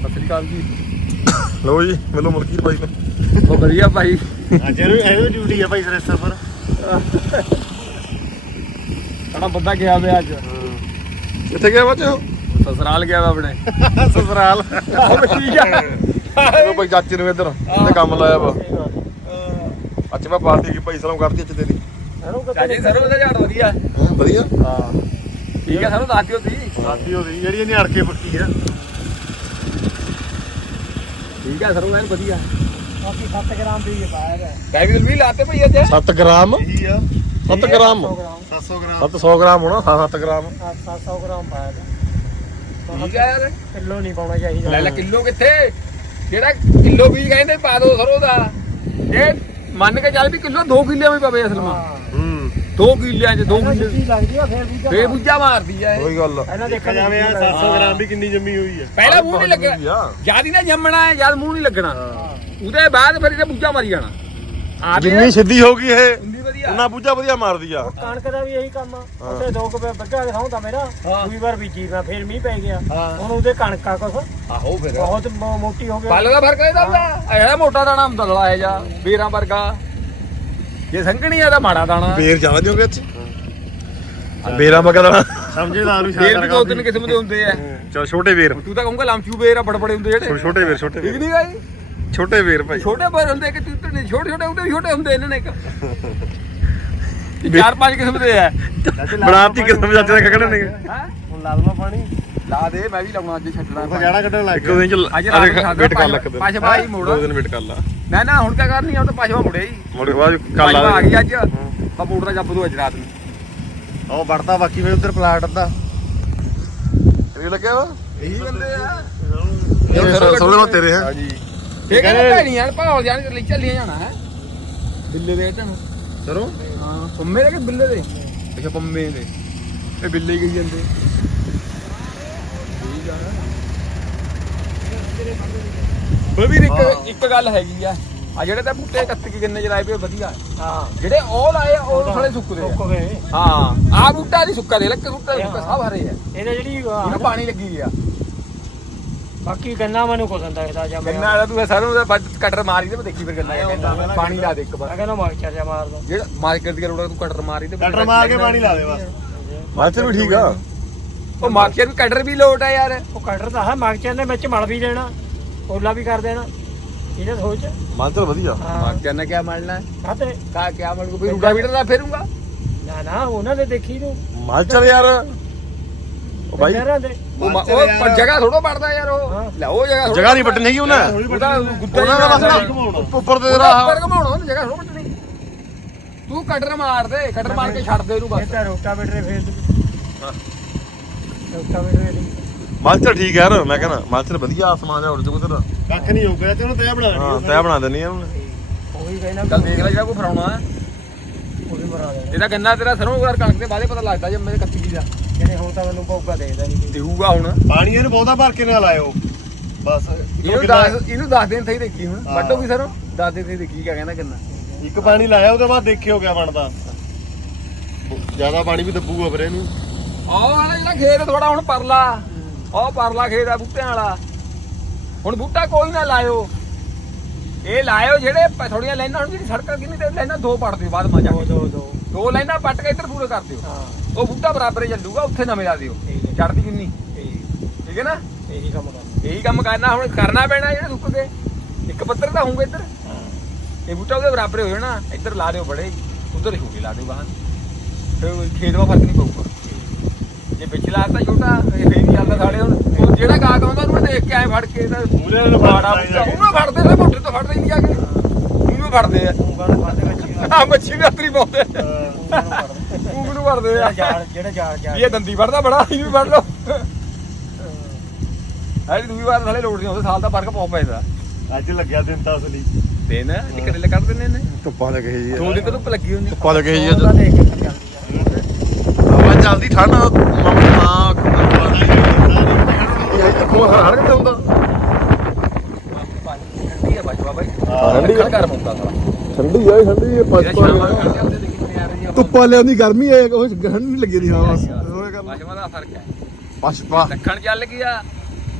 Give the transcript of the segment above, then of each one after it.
ਸਤਿ ਸ੍ਰੀ ਅਕਾਲ ਜੀ। ਲੋ ਜੀ ਮਿਲੋ ਮਲਕੀਤ ਬਾਈ ਨੂੰ ਉਹ ਵਧੀਆ ਭਾਈ। ਅੱਜ ਇਹਨੂੰ ਇਹਨੂੰ ਡਿਊਟੀ ਆ ਭਾਈ ਸਰੇਸਰ ਪਰ। ਸਾਡਾ ਬੰਦਾ ਗਿਆ ਵੇ ਅੱਜ। ਕਿੱਥੇ ਗਿਆ ਬੱਚੋ ਸਸਰਾਲ ਗਿਆ ਵਾ ਆਪਣੇ। ਸਸਰਾਲ। ਆਹ ਠੀਕ ਆ। ਲੋ ਬਾਈ ਚਾਚੇ ਨੂੰ ਇੱਧਰ ਉਹਨੇ ਕੰਮ ਲਾਇਆ ਵਾ। ਅੱਜ ਮੈਂ ਪਾਰਟੀ ਕੀ ਭਾਈ ਸਲਾਮ ਕਰਦੀ ਅੱਜ ਤੇਰੀ। ਚਾਚੀ ਸਰੋਂ ਦਾ ਝਾੜ ਵਧੀਆ। ਵਧੀਆ? ਹਾਂ। ਠੀਕ ਆ ਸਰੋਂ ਦੱਸ ਦਿਓ ਤੁਸੀਂ ਸਾਥੀ ਉਹਦੀ ਜਿਹੜੀ ਇਹਨੇ ਅੜ ਕੇ ਪੱਕੀ ਆ। ਠੀਕ ਆ ਸਰੋਂ ਐਨ ਵਧੀਆ। ਬਾਕੀ 7 ਗ੍ਰਾਮ ਦੀ ਪਾਇਆ ਹੈ। ਕੈਪੀਟਲ ਵੀ ਲਾਤੇ ਭਈ ਅੱਜ। 7 ਗ੍ਰਾਮ? ਇਹੀ ਆ? 7 ਗ੍ਰਾਮ। 700 ਗ੍ਰਾਮ। 700 ਗ੍ਰਾਮ। ਹੋਣਾ 7 ਗ੍ਰਾਮ। 700 ਗ੍ਰਾਮ ਪਾਇਆ ਹੈ। ਠੀਕ ਯਾਰ। ਕਿਲੋ ਨਹੀਂ ਪਾਉਣਾ ਚਾਹੀਦਾ। ਲੈ ਲੈ ਕਿਲੋ ਕਿੱਥੇ? ਜਿਹੜਾ ਕਿਲੋ ਵੀ ਕਹਿੰਦੇ ਪਾ ਦੋ ਸਰੋਂ ਦਾ। ਇਹ ਮੰਨ ਕੇ ਚੱਲ ਵੀ ਕਿਲੋ 2 ਕਿੱਲੇ ਵੀ ਪਵੇ ਅਸਲ ਮਾ। ਹਾਂ। ਹੂੰ 2 ਕਿੱਲਿਆਂ 'ਚ 2 ਇਹਨਾਂ ਕਿੱਲੇ ਲੱਗਦੀ ਆ ਫੇਰ ਬੂਝਾ ਫੇ ਬੁੱਝਾ ਮਾਰਦੀ ਆ ਇਹ। ਕੋਈ ਗੱਲ ਇਹਨਾਂ ਦੇਖਿਆ ਜਾਵੇ ਆ। 700 ਗ੍ਰਾਮ ਵੀ ਕਿੰਨੀ ਜੰਮੀ ਹੋਈ ਆ। ਪਹਿਲਾਂ ਮੂੰਹ ਨਹੀਂ ਲੱਗਣਾ ਜਦ ਹੀ ਨਾ ਜੰਮਣਾ ਹੈ ਜਦ ਮੂੰਹ ਨਹੀਂ ਲੱਗਣਾ। ਉਹਦੇ ਬਾਅਦ ਫਿਰ ਇਹਨੇ ਬੁੱਝਾ ਮਾਰੀ ਜਾਣਾ। ਆ ਵੀ ਜਿੰਨੀ ਸਿੱਧੀ ਹੋਊਗੀ ਇਹ ਹੁੰਦੀ ਵਧੀਆ। ਉਹਨਾਂ ਬੂਝਾ ਵਧੀਆ ਮਾਰਦੀ ਆ। ਉਹ ਕਣਕ ਦਾ ਵੀ ਇਹੀ ਕੰਮ ਆ। ਉੱਥੇ ਦੋ ਕੁ ਬੱਗਾ ਦਿਖਾਉਂਦਾ ਮੇਰਾ। ਹਾਂ। ਦੂਈ ਵਾਰ ਬੀਜੀ ਮੈਂ ਫੇਰ ਮੀਂਹ ਪੈ ਗਿਆ। ਹਾਂ। ਹੁਣ ਉਹਦੇ ਕਣਕਾ ਕੁਛ। ਆਹੋ ਫਿਰ। ਬਹੁਤ ਮੋ- ਮੋਟੀ ਹੋ ਗਈ। ਪੱਲ ਦਾ ਫ਼ਰਕ ਇਹਦਾ ਹੁੰਦਾ। ਇਹਦਾ ਮੋਟਾ ਦਾਣਾ ਹੁੰਦਾ ਥੋੜਾ ਇਹ ਜਾ। ਬੇਰਾਂ ਵਰਗਾ। ਜੇ ਸੰਘਣੀ ਆ ਤਾਂ ਮਾੜਾ ਦਾਣਾ। ਬੇਰ ਜ਼ਿਆਦਾ ਗਿਆ ਇੱਥੇ? ਬੇਰਾਂ ਮਗਰ ਸਮਝੇਦਾਰ ਨੂੰ ਬੇਰ ਵੀ ਦੋ ਤਿੰਨ ਕਿਸਮ ਦੇ ਹੁੰਦੇ ਆ। ਚਲ ਛੋਟੇ ਬੇਰ ਤੂੰ ਤਾਂ ਕਹੂੰਗਾ ਲੰਚੂ ਬੇਰ ਆ ਬੜੇ ਬੜੇ ਹੁੰਦੇ ਜਿਹੜੇ। ਛੋਟੇ ਬੇਰ ਛੋਟੇ ਠੀਕ ਬੇਰ ਨਹੀਂ ਗਾਈ ਛੋਟੇ ਬੇਰ ਭਾਈ। ਛੋਟੇ ਬੇਰ ਹੁੰਦੇ ਕਿ ਤੂੰ ਛੋਟੇ ਛੋਟੇ ਹੁੰਦੇ ਛੋਟੇ ਹੁੰਦੇ ਇਹਨਾਂ ਨੇ ਇੱਕ। ਇਹ ਚਾਰ ਪੰਜ ਕਿਸਮ ਦੇ ਆ। ਬਣਾਤੀ ਕਿਸਮ ਚਾਚੇ ਦਾ ਕੱਢਣ ਨੇ ਹਾਂ। ਹੁਣ ਲਾ ਦਵਾ ਪਾਣੀ। ਲਾ ਦੇ ਮੈਂ ਵੀ ਲਾਉਣਾ ਅੱਜ ਛੱਡਣਾ ਜਾੜਾ ਕੱਢਣ ਲੱਗ ਇੱਕ ਦੋ ਦਿਨ ਚ ਅੱਜ ਰਾਤ ਵੇਟ ਕਰ ਲੱਕ ਪੰਜ ਭਾਈ ਮੋੜ ਦੋ ਦਿਨ ਵੇਟ ਕਰ ਲਾ। ਨਾ ਨਾ ਹੁਣ ਕਿਆ ਕਰਨੀ ਆ? ਉਹ ਤਾਂ ਪਾਸ਼ਵਾ ਮੁੜਿਆ ਹੀ ਮੁੜ ਕੇ ਬਾਅਦ ਕੱਲ ਪਾਸ਼ਵਾ ਆ ਗਈ ਅੱਜ। ਬਾ ਮੋੜਦਾ ਜੱਬ ਦੂ ਅੱਜ ਰਾਤ ਨੂੰ। ਉਹ ਵੜਦਾ ਬਾਕੀ ਵੇ ਉਧਰ ਪਲਾਟ ਅੱਧਾ। ਇਹ ਲੱਗਿਆ ਵਾ ਇਹੀ ਬੰਦੇ ਆ। ਇਹ ਸੋਲੇ ਨੂੰ ਤੇਰੇ ਹੈ। ਹਾਂਜੀ। ਇਹ ਕਹਿੰਦੇ ਭੈਣੀਆਂ ਭਾਲ ਜਾਣ ਲਈ ਚੱਲੀਆਂ ਜਾਣਾ ਹੈ। ਬਿੱਲੇ ਦੇ ਢਣ ਸਰੋਂ? ਹਾਂ ਪੰਮੇ ਦੇ ਕਿ ਬਿੱਲੇ ਦੇ? ਅੱਛਾ ਪੰਮੇ ਦੇ। ਇਹ ਬਿੱਲੇ ਹੀ ਗਈ ਜਾਂਦੇ। ਉਹ ਵੀ ਇੱਕ ਇੱਕ ਗੱਲ ਹੈਗੀ ਆ। ਆ ਜਿਹੜੇ ਤਾਂ ਬੂਟੇ ਕੱਤ ਕੇ ਗੰਨੇ ਚ ਲਾਏ ਪਏ ਵਧੀਆ। ਹਾਂ। ਜਿਹੜੇ ਉਹ ਲਾਏ ਆ, ਉਹ ਥੋੜੇ ਸੁੱਕਦੇ ਆ। ਸੁੱਕ ਗਏ। ਹਾਂ। ਆ ਬੂਟਾ ਨਹੀਂ ਸੁੱਕਾ ਦੇ ਲੱਕ ਬੂਟਾ ਨੀ ਸੁੱਕਾ ਸਭ ਹਰੇ ਆ। ਇਹਨੇ ਜਿਹੜੀ ਉਹਨੂੰ ਆਹ, ਪਾਣੀ ਲੱਗੀ ਗਿਆ ਬਾਕੀ ਗੰਨਾ ਮੈਨੂੰ ਕੁਛ ਹੁੰਦਾ ਇਹਦਾ ਜਾਂ ਮੈਂ ਗੰਨਾ ਵਾਲਾ ਤੂੰ ਸਰੋਂ ਦਾ ਵੱਢ ਕਟਰ ਮਾਰੀ ਤੇ ਮੈਂ ਦੇਖੀ ਫਿਰ ਗੰਨਾ ਕਿਆ ਕਹਿੰਦਾ ਪਾਣੀ ਲਾ ਦੇ ਇੱਕ ਵਾਰ। ਕਹਿੰਦਾ ਮਾਰ ਚਾ ਮਾਰ ਦੋ। ਜਿਹੜਾ ਮਾਰਕੀਟ ਦੀ ਰੋੜਾ ਤੂੰ ਕਟਰ ਮਾਰੀ ਤੇ ਕਟਰ ਮਾਰ ਕੇ ਪਾਣੀ ਲਾ ਦੇ ਬਸ। ਮਾਚਰ ਵੀ ਠੀਕ ਆ। ਉਹ ਮਾਰਕੀਟ ਵੀ ਕਟਰ ਵੀ ਲੋਟ ਆ ਯਾਰ। ਉਹ ਕਟਰ ਤਾਂ ਹੈ ਮਾਗਚਾਂ ਦੇ ਵਿੱਚ ਮਲ ਵੀ ਵੀ ਕਰ ਦੇਣਾ। ਇਹਦਾ ਸੋਚ। ਮਾਚਰ ਵਧੀਆ। ਹਾਂ। ਮਾਰਕੀਟ ਨੇ ਕਿਆ ਮਲਣਾ ਖਾਤੇ ਕਾ ਕਿਆ ਮਲ ਕੋ ਵੀ ਰੂਡਾ ਵੀਟਰ ਦਾ ਫੇਰੂੰਗਾ? ਨਾ ਨਾ ਉਹਨਾਂ ਦੇ ਦੇਖੀ ਨੂੰ ਮਾਚਰ ਯਾਰ। ਉਹ ਬਾਈ ਦੇ। ਉਹ ਮ- ਉਹ। ਜਗ੍ਹਾ ਥੋੜੋ ਪੜਦਾ ਯਾਰ ਉਹ। ਹਾਂ। ਲੈ ਉਹ ਜਗ੍ਹਾ ਥੋੜ੍ਹਾ- ਜਗ੍ਹਾ ਨਹੀਂ ਪੱਟਣੀ ਹੈਗੀ ਉਹਨੇ। ਉਹਦਾ ਗੁੱਦਾ ਉਹਨਾਂ ਦਾ ਮਸਲਾ ਘੁਮਾਉਣਾ। ਉੱਪਰ ਤੇ ਉਹਦਾ ਉੱਪਰ ਘਮਾਉਣਾ ਉਹਨੇ ਜਗ੍ਹਾ ਥੋੜੋ ਪੱਟਣੀ ਤੂੰ ਕਟਰ ਮਾਰ ਦੇ ਕਟਰ ਮਾਰ ਕੇ ਛੱਡ ਦੇ ਇਹਨੂੰ ਇਹ ਬਸ ਤਾਂ ਰੋਟਾ ਬੇਟਰੇ ਫੇਰ ਦੇ ਰੋਟਾ ਬੇਟਰੇ ਦੀ। ਮਾਚਰ ਠੀਕ ਹੈ ਯਾਰ ਮੈਂ ਕਹਿੰਦਾ ਮਾਚਰ ਵਧੀਆ ਆਸਮਾਨ ਦਾ ਉੜ ਜੂ ਉਧਰ ਕੱਖ ਨਹੀਂ ਹੋਊਗਾ ਤੇ ਉਹਨੂੰ ਤੈ ਬਣਾ ਹਾਂ ਦੇਣੀ ਤੈ ਬਣਾ ਦੇਣੀ ਆ ਉਹਨੇ ਉਹ ਵੀ ਕਹਿਣਾ ਚੱਲ ਦੇਖ ਲੈ ਜਿਹੜਾ ਕੋਈ ਫਰਾਉਣਾ ਹੈ। ਉਹ ਵੀ ਮਰਾ ਦੇਣਾ। ਇਹਦਾ ਗੰਨਾ ਤੇਰਾ ਸਰੋਂ ਘਰ ਕਣਕ ਦੇ ਬਾਅਦੇ ਪਤਾ ਲੱਗਦਾ ਜੇ ਮੇਰੇ ਕੱਤੀ ਦਾ। ਜਿਹੜੇ ਹੁਣ ਤਾਂ ਮੈਨੂੰ ਭੌਗਾ ਦੇਦਾ ਨਹੀਂ ਦੇਊਗਾ ਹੁਣ। ਪਾਣੀ ਇਹਨੂੰ ਬਹੁਤਾ ਭਰ ਕੇ ਨਾ ਲਾਇਓ। ਬਸ ਇਹਨੂੰ ਦੱਸ ਇਹਨੂੰ ਦੱਸ ਦਿਨ ਸਹੀ ਦੇਖੀ ਹੁਣ। ਹਾਂ। ਵੱਡੋ ਵੀ ਸਰੋਂ? ਦੱਸ ਦਿਨ ਸਹੀ ਦੇਖੀ ਕਿਆ ਕਹਿੰਦਾ ਗੰਨਾ ਇੱਕ ਪਾਣੀ ਲਾਇਆ ਉਹਦੇ ਬਾਅਦ ਦੇਖਿਓ ਕਿਆ ਬਣਦਾ। ਜ਼ਿਆਦਾ ਪਾਣੀ ਵੀ ਦੱਬੂਗਾ ਫਿਰ ਇਹਨੂੰ। ਆਹ ਵਾਲਾ ਜਿਹੜਾ ਖੇਤ ਥੋੜਾ ਹੁਣ ਪਰਲਾ। ਉਹ ਪਰਲਾ ਖੇਤ ਆ ਬੂਟਿਆਂ ਵਾਲਾ। ਹੁਣ ਬੂਟਾ ਕੋਈ ਨਾ ਲਾਇਓ। ਇਹ ਲਾਇਓ ਜਿਹੜੇ ਥੋੜੀਆਂ ਲਾਈਨਾਂ ਹੁਣ ਜਿਹੜੀ ਸੜਕਾਂ ਕਿੰਨੀ ਤੇ ਲਾਈਨਾਂ ਦੋ ਪੜ ਦਿਓ ਬਾਅਦ ਮਾ ਜਾ ਦੋ ਕੇ। ਦੋ ਦੋ ਦੋ। ਲਾਈਨਾਂ ਪੱਟ ਕੇ ਇੱਧਰ ਪੂਰੇ ਕਰ ਦਿਓ। ਹਾਂ। ਉਹ ਬੂਟਾ ਬਰਾਬਰ ਹੀ ਚੱਲੂਗਾ ਉੱਥੇ ਨਵੇਂ ਲਾ ਦਿਓ। ਚੜਦੀ ਕਿੰਨੀ? ਠੀਕ। ਹੈ ਨਾ? ਇਹੀ ਕੰਮ ਕਰ ਇਹੀ ਕੰਮ ਕਰਨਾ ਹੁਣ ਕਰਨਾ ਪੈਣਾ ਜਿਹੜੇ ਸੁੱਕ ਗਏ ਇੱਕ ਪੱਤਰ ਤਾਂ ਹੋਊਗਾ ਇੱਧਰ। ਇਹ ਬੂਟਾ ਉਹਦੇ ਬਰਾਬਰ ਹੋ ਜਾਣਾ। ਇੱਧਰ ਲਾ ਦਿਓ ਬੜੇ ਉਧਰ ਹੀ ਛੋਟੇ ਲਾ ਦਿਓ ਬਾਹਰ। ਫਿਰ ਖੇਤ ਦਾ ਫ਼ਰਕ ਨਹੀਂ ਪਊਗਾ। ਜੇ ਪਿਛਲਾ ਤਾਂ ਛੋਟਾ ਇਹ ਫੇਰ ਨਹੀਂ ਚੱਲਦਾ ਸਾਡੇ ਹੁਣ। ਉਹ ਜਿਹੜਾ ਗਾਹਕ ਆਉਂਦਾ ਉਹਨੂੰ ਦੇਖ ਕੇ ਐ ਫੜ ਕੇ ਮੂਹਰੇ ਵਾਲੇ ਨੂੰ ਫਾੜਾ ਉਹਨੂੰ ਫੜਦੇ ਨੇ ਮੋਟੇ ਤੋਂ ਫੜਦੇ ਨਹੀਂ ਜਾ ਕੇ। ਉਹਨੂੰ ਫੜਦੇ ਆ। ਆ। ਮੱਛੀ ਵੀ ਹੱਥਰੀ ਪਾਉਂਦੇ। ਉਂਗ ਨੂੰ ਫੜਦੇ ਆ। ਜਿਹੜਾ ਜਾਲ ਜਾਲ ਇਹ ਦੰਦੀ ਫੜਦਾ ਬੜਾ ਇਹ ਵੀ ਫੜ ਲਓ। ਹੈ। ਦੂਜੀ ਵਾਰ ਥਲੇ ਲੋੜ ਨਹੀਂ ਆਉਂਦੇ ਸਾਲ ਦਾ ਫ਼ਰਕ ਪਾਉ ਪੈਦਾ ਅੱਜ ਲੱਗਿਆ ਦਿਨ ਤਾਂ ਅਸਲੀ। ਦਿਨ ਇੱਕ ਦਿਨ ਕੱਢ ਦਿੰਦੇ ਨੇ। ਧੁੱਪਾਂ ਲੱਗੇ ਜੀ ਦੋ ਦਿਨ ਤਾਂ ਧੁੱਪ ਲੱਗੀ ਹੁੰਦੀ ਧੁੱਪਾਂ ਲੱਗੇ ਜੀ ਚੱਲਦੀ ਆ ਠੰਡ ਮਾਂ ਅੱਖੋਂ ਹਰ ਹਰ ਹੁੰਦਾ। ਠੰਡੀ ਹੈ ਬਾਜਵਾ ਬਾਈ ਹਾਂ, ਠੰਡੀ ਆ। ਕੱਲ ਮੁੰਦਾ ਸਾਲਾ ਠੰਡੀ ਆ ਠੰਡੀ ਹੁੰਦੇ ਆ। ਰਹੀ ਆ ਧੁੱਪਾਂ ਲਿਆਉਂਦੀ ਗਰਮੀ ਹੈ ਉਹ ਠੰਡ ਨਹੀਂ ਲੱਗੀ ਦੀ ਹਵਾ ਬਸ। ਬਾਜਵਾ ਦਾ ਫ਼ਰਕ ਹੈ। ਪਛਪਾ ਦੱਖਣ ਚੱਲ ਗਿਆ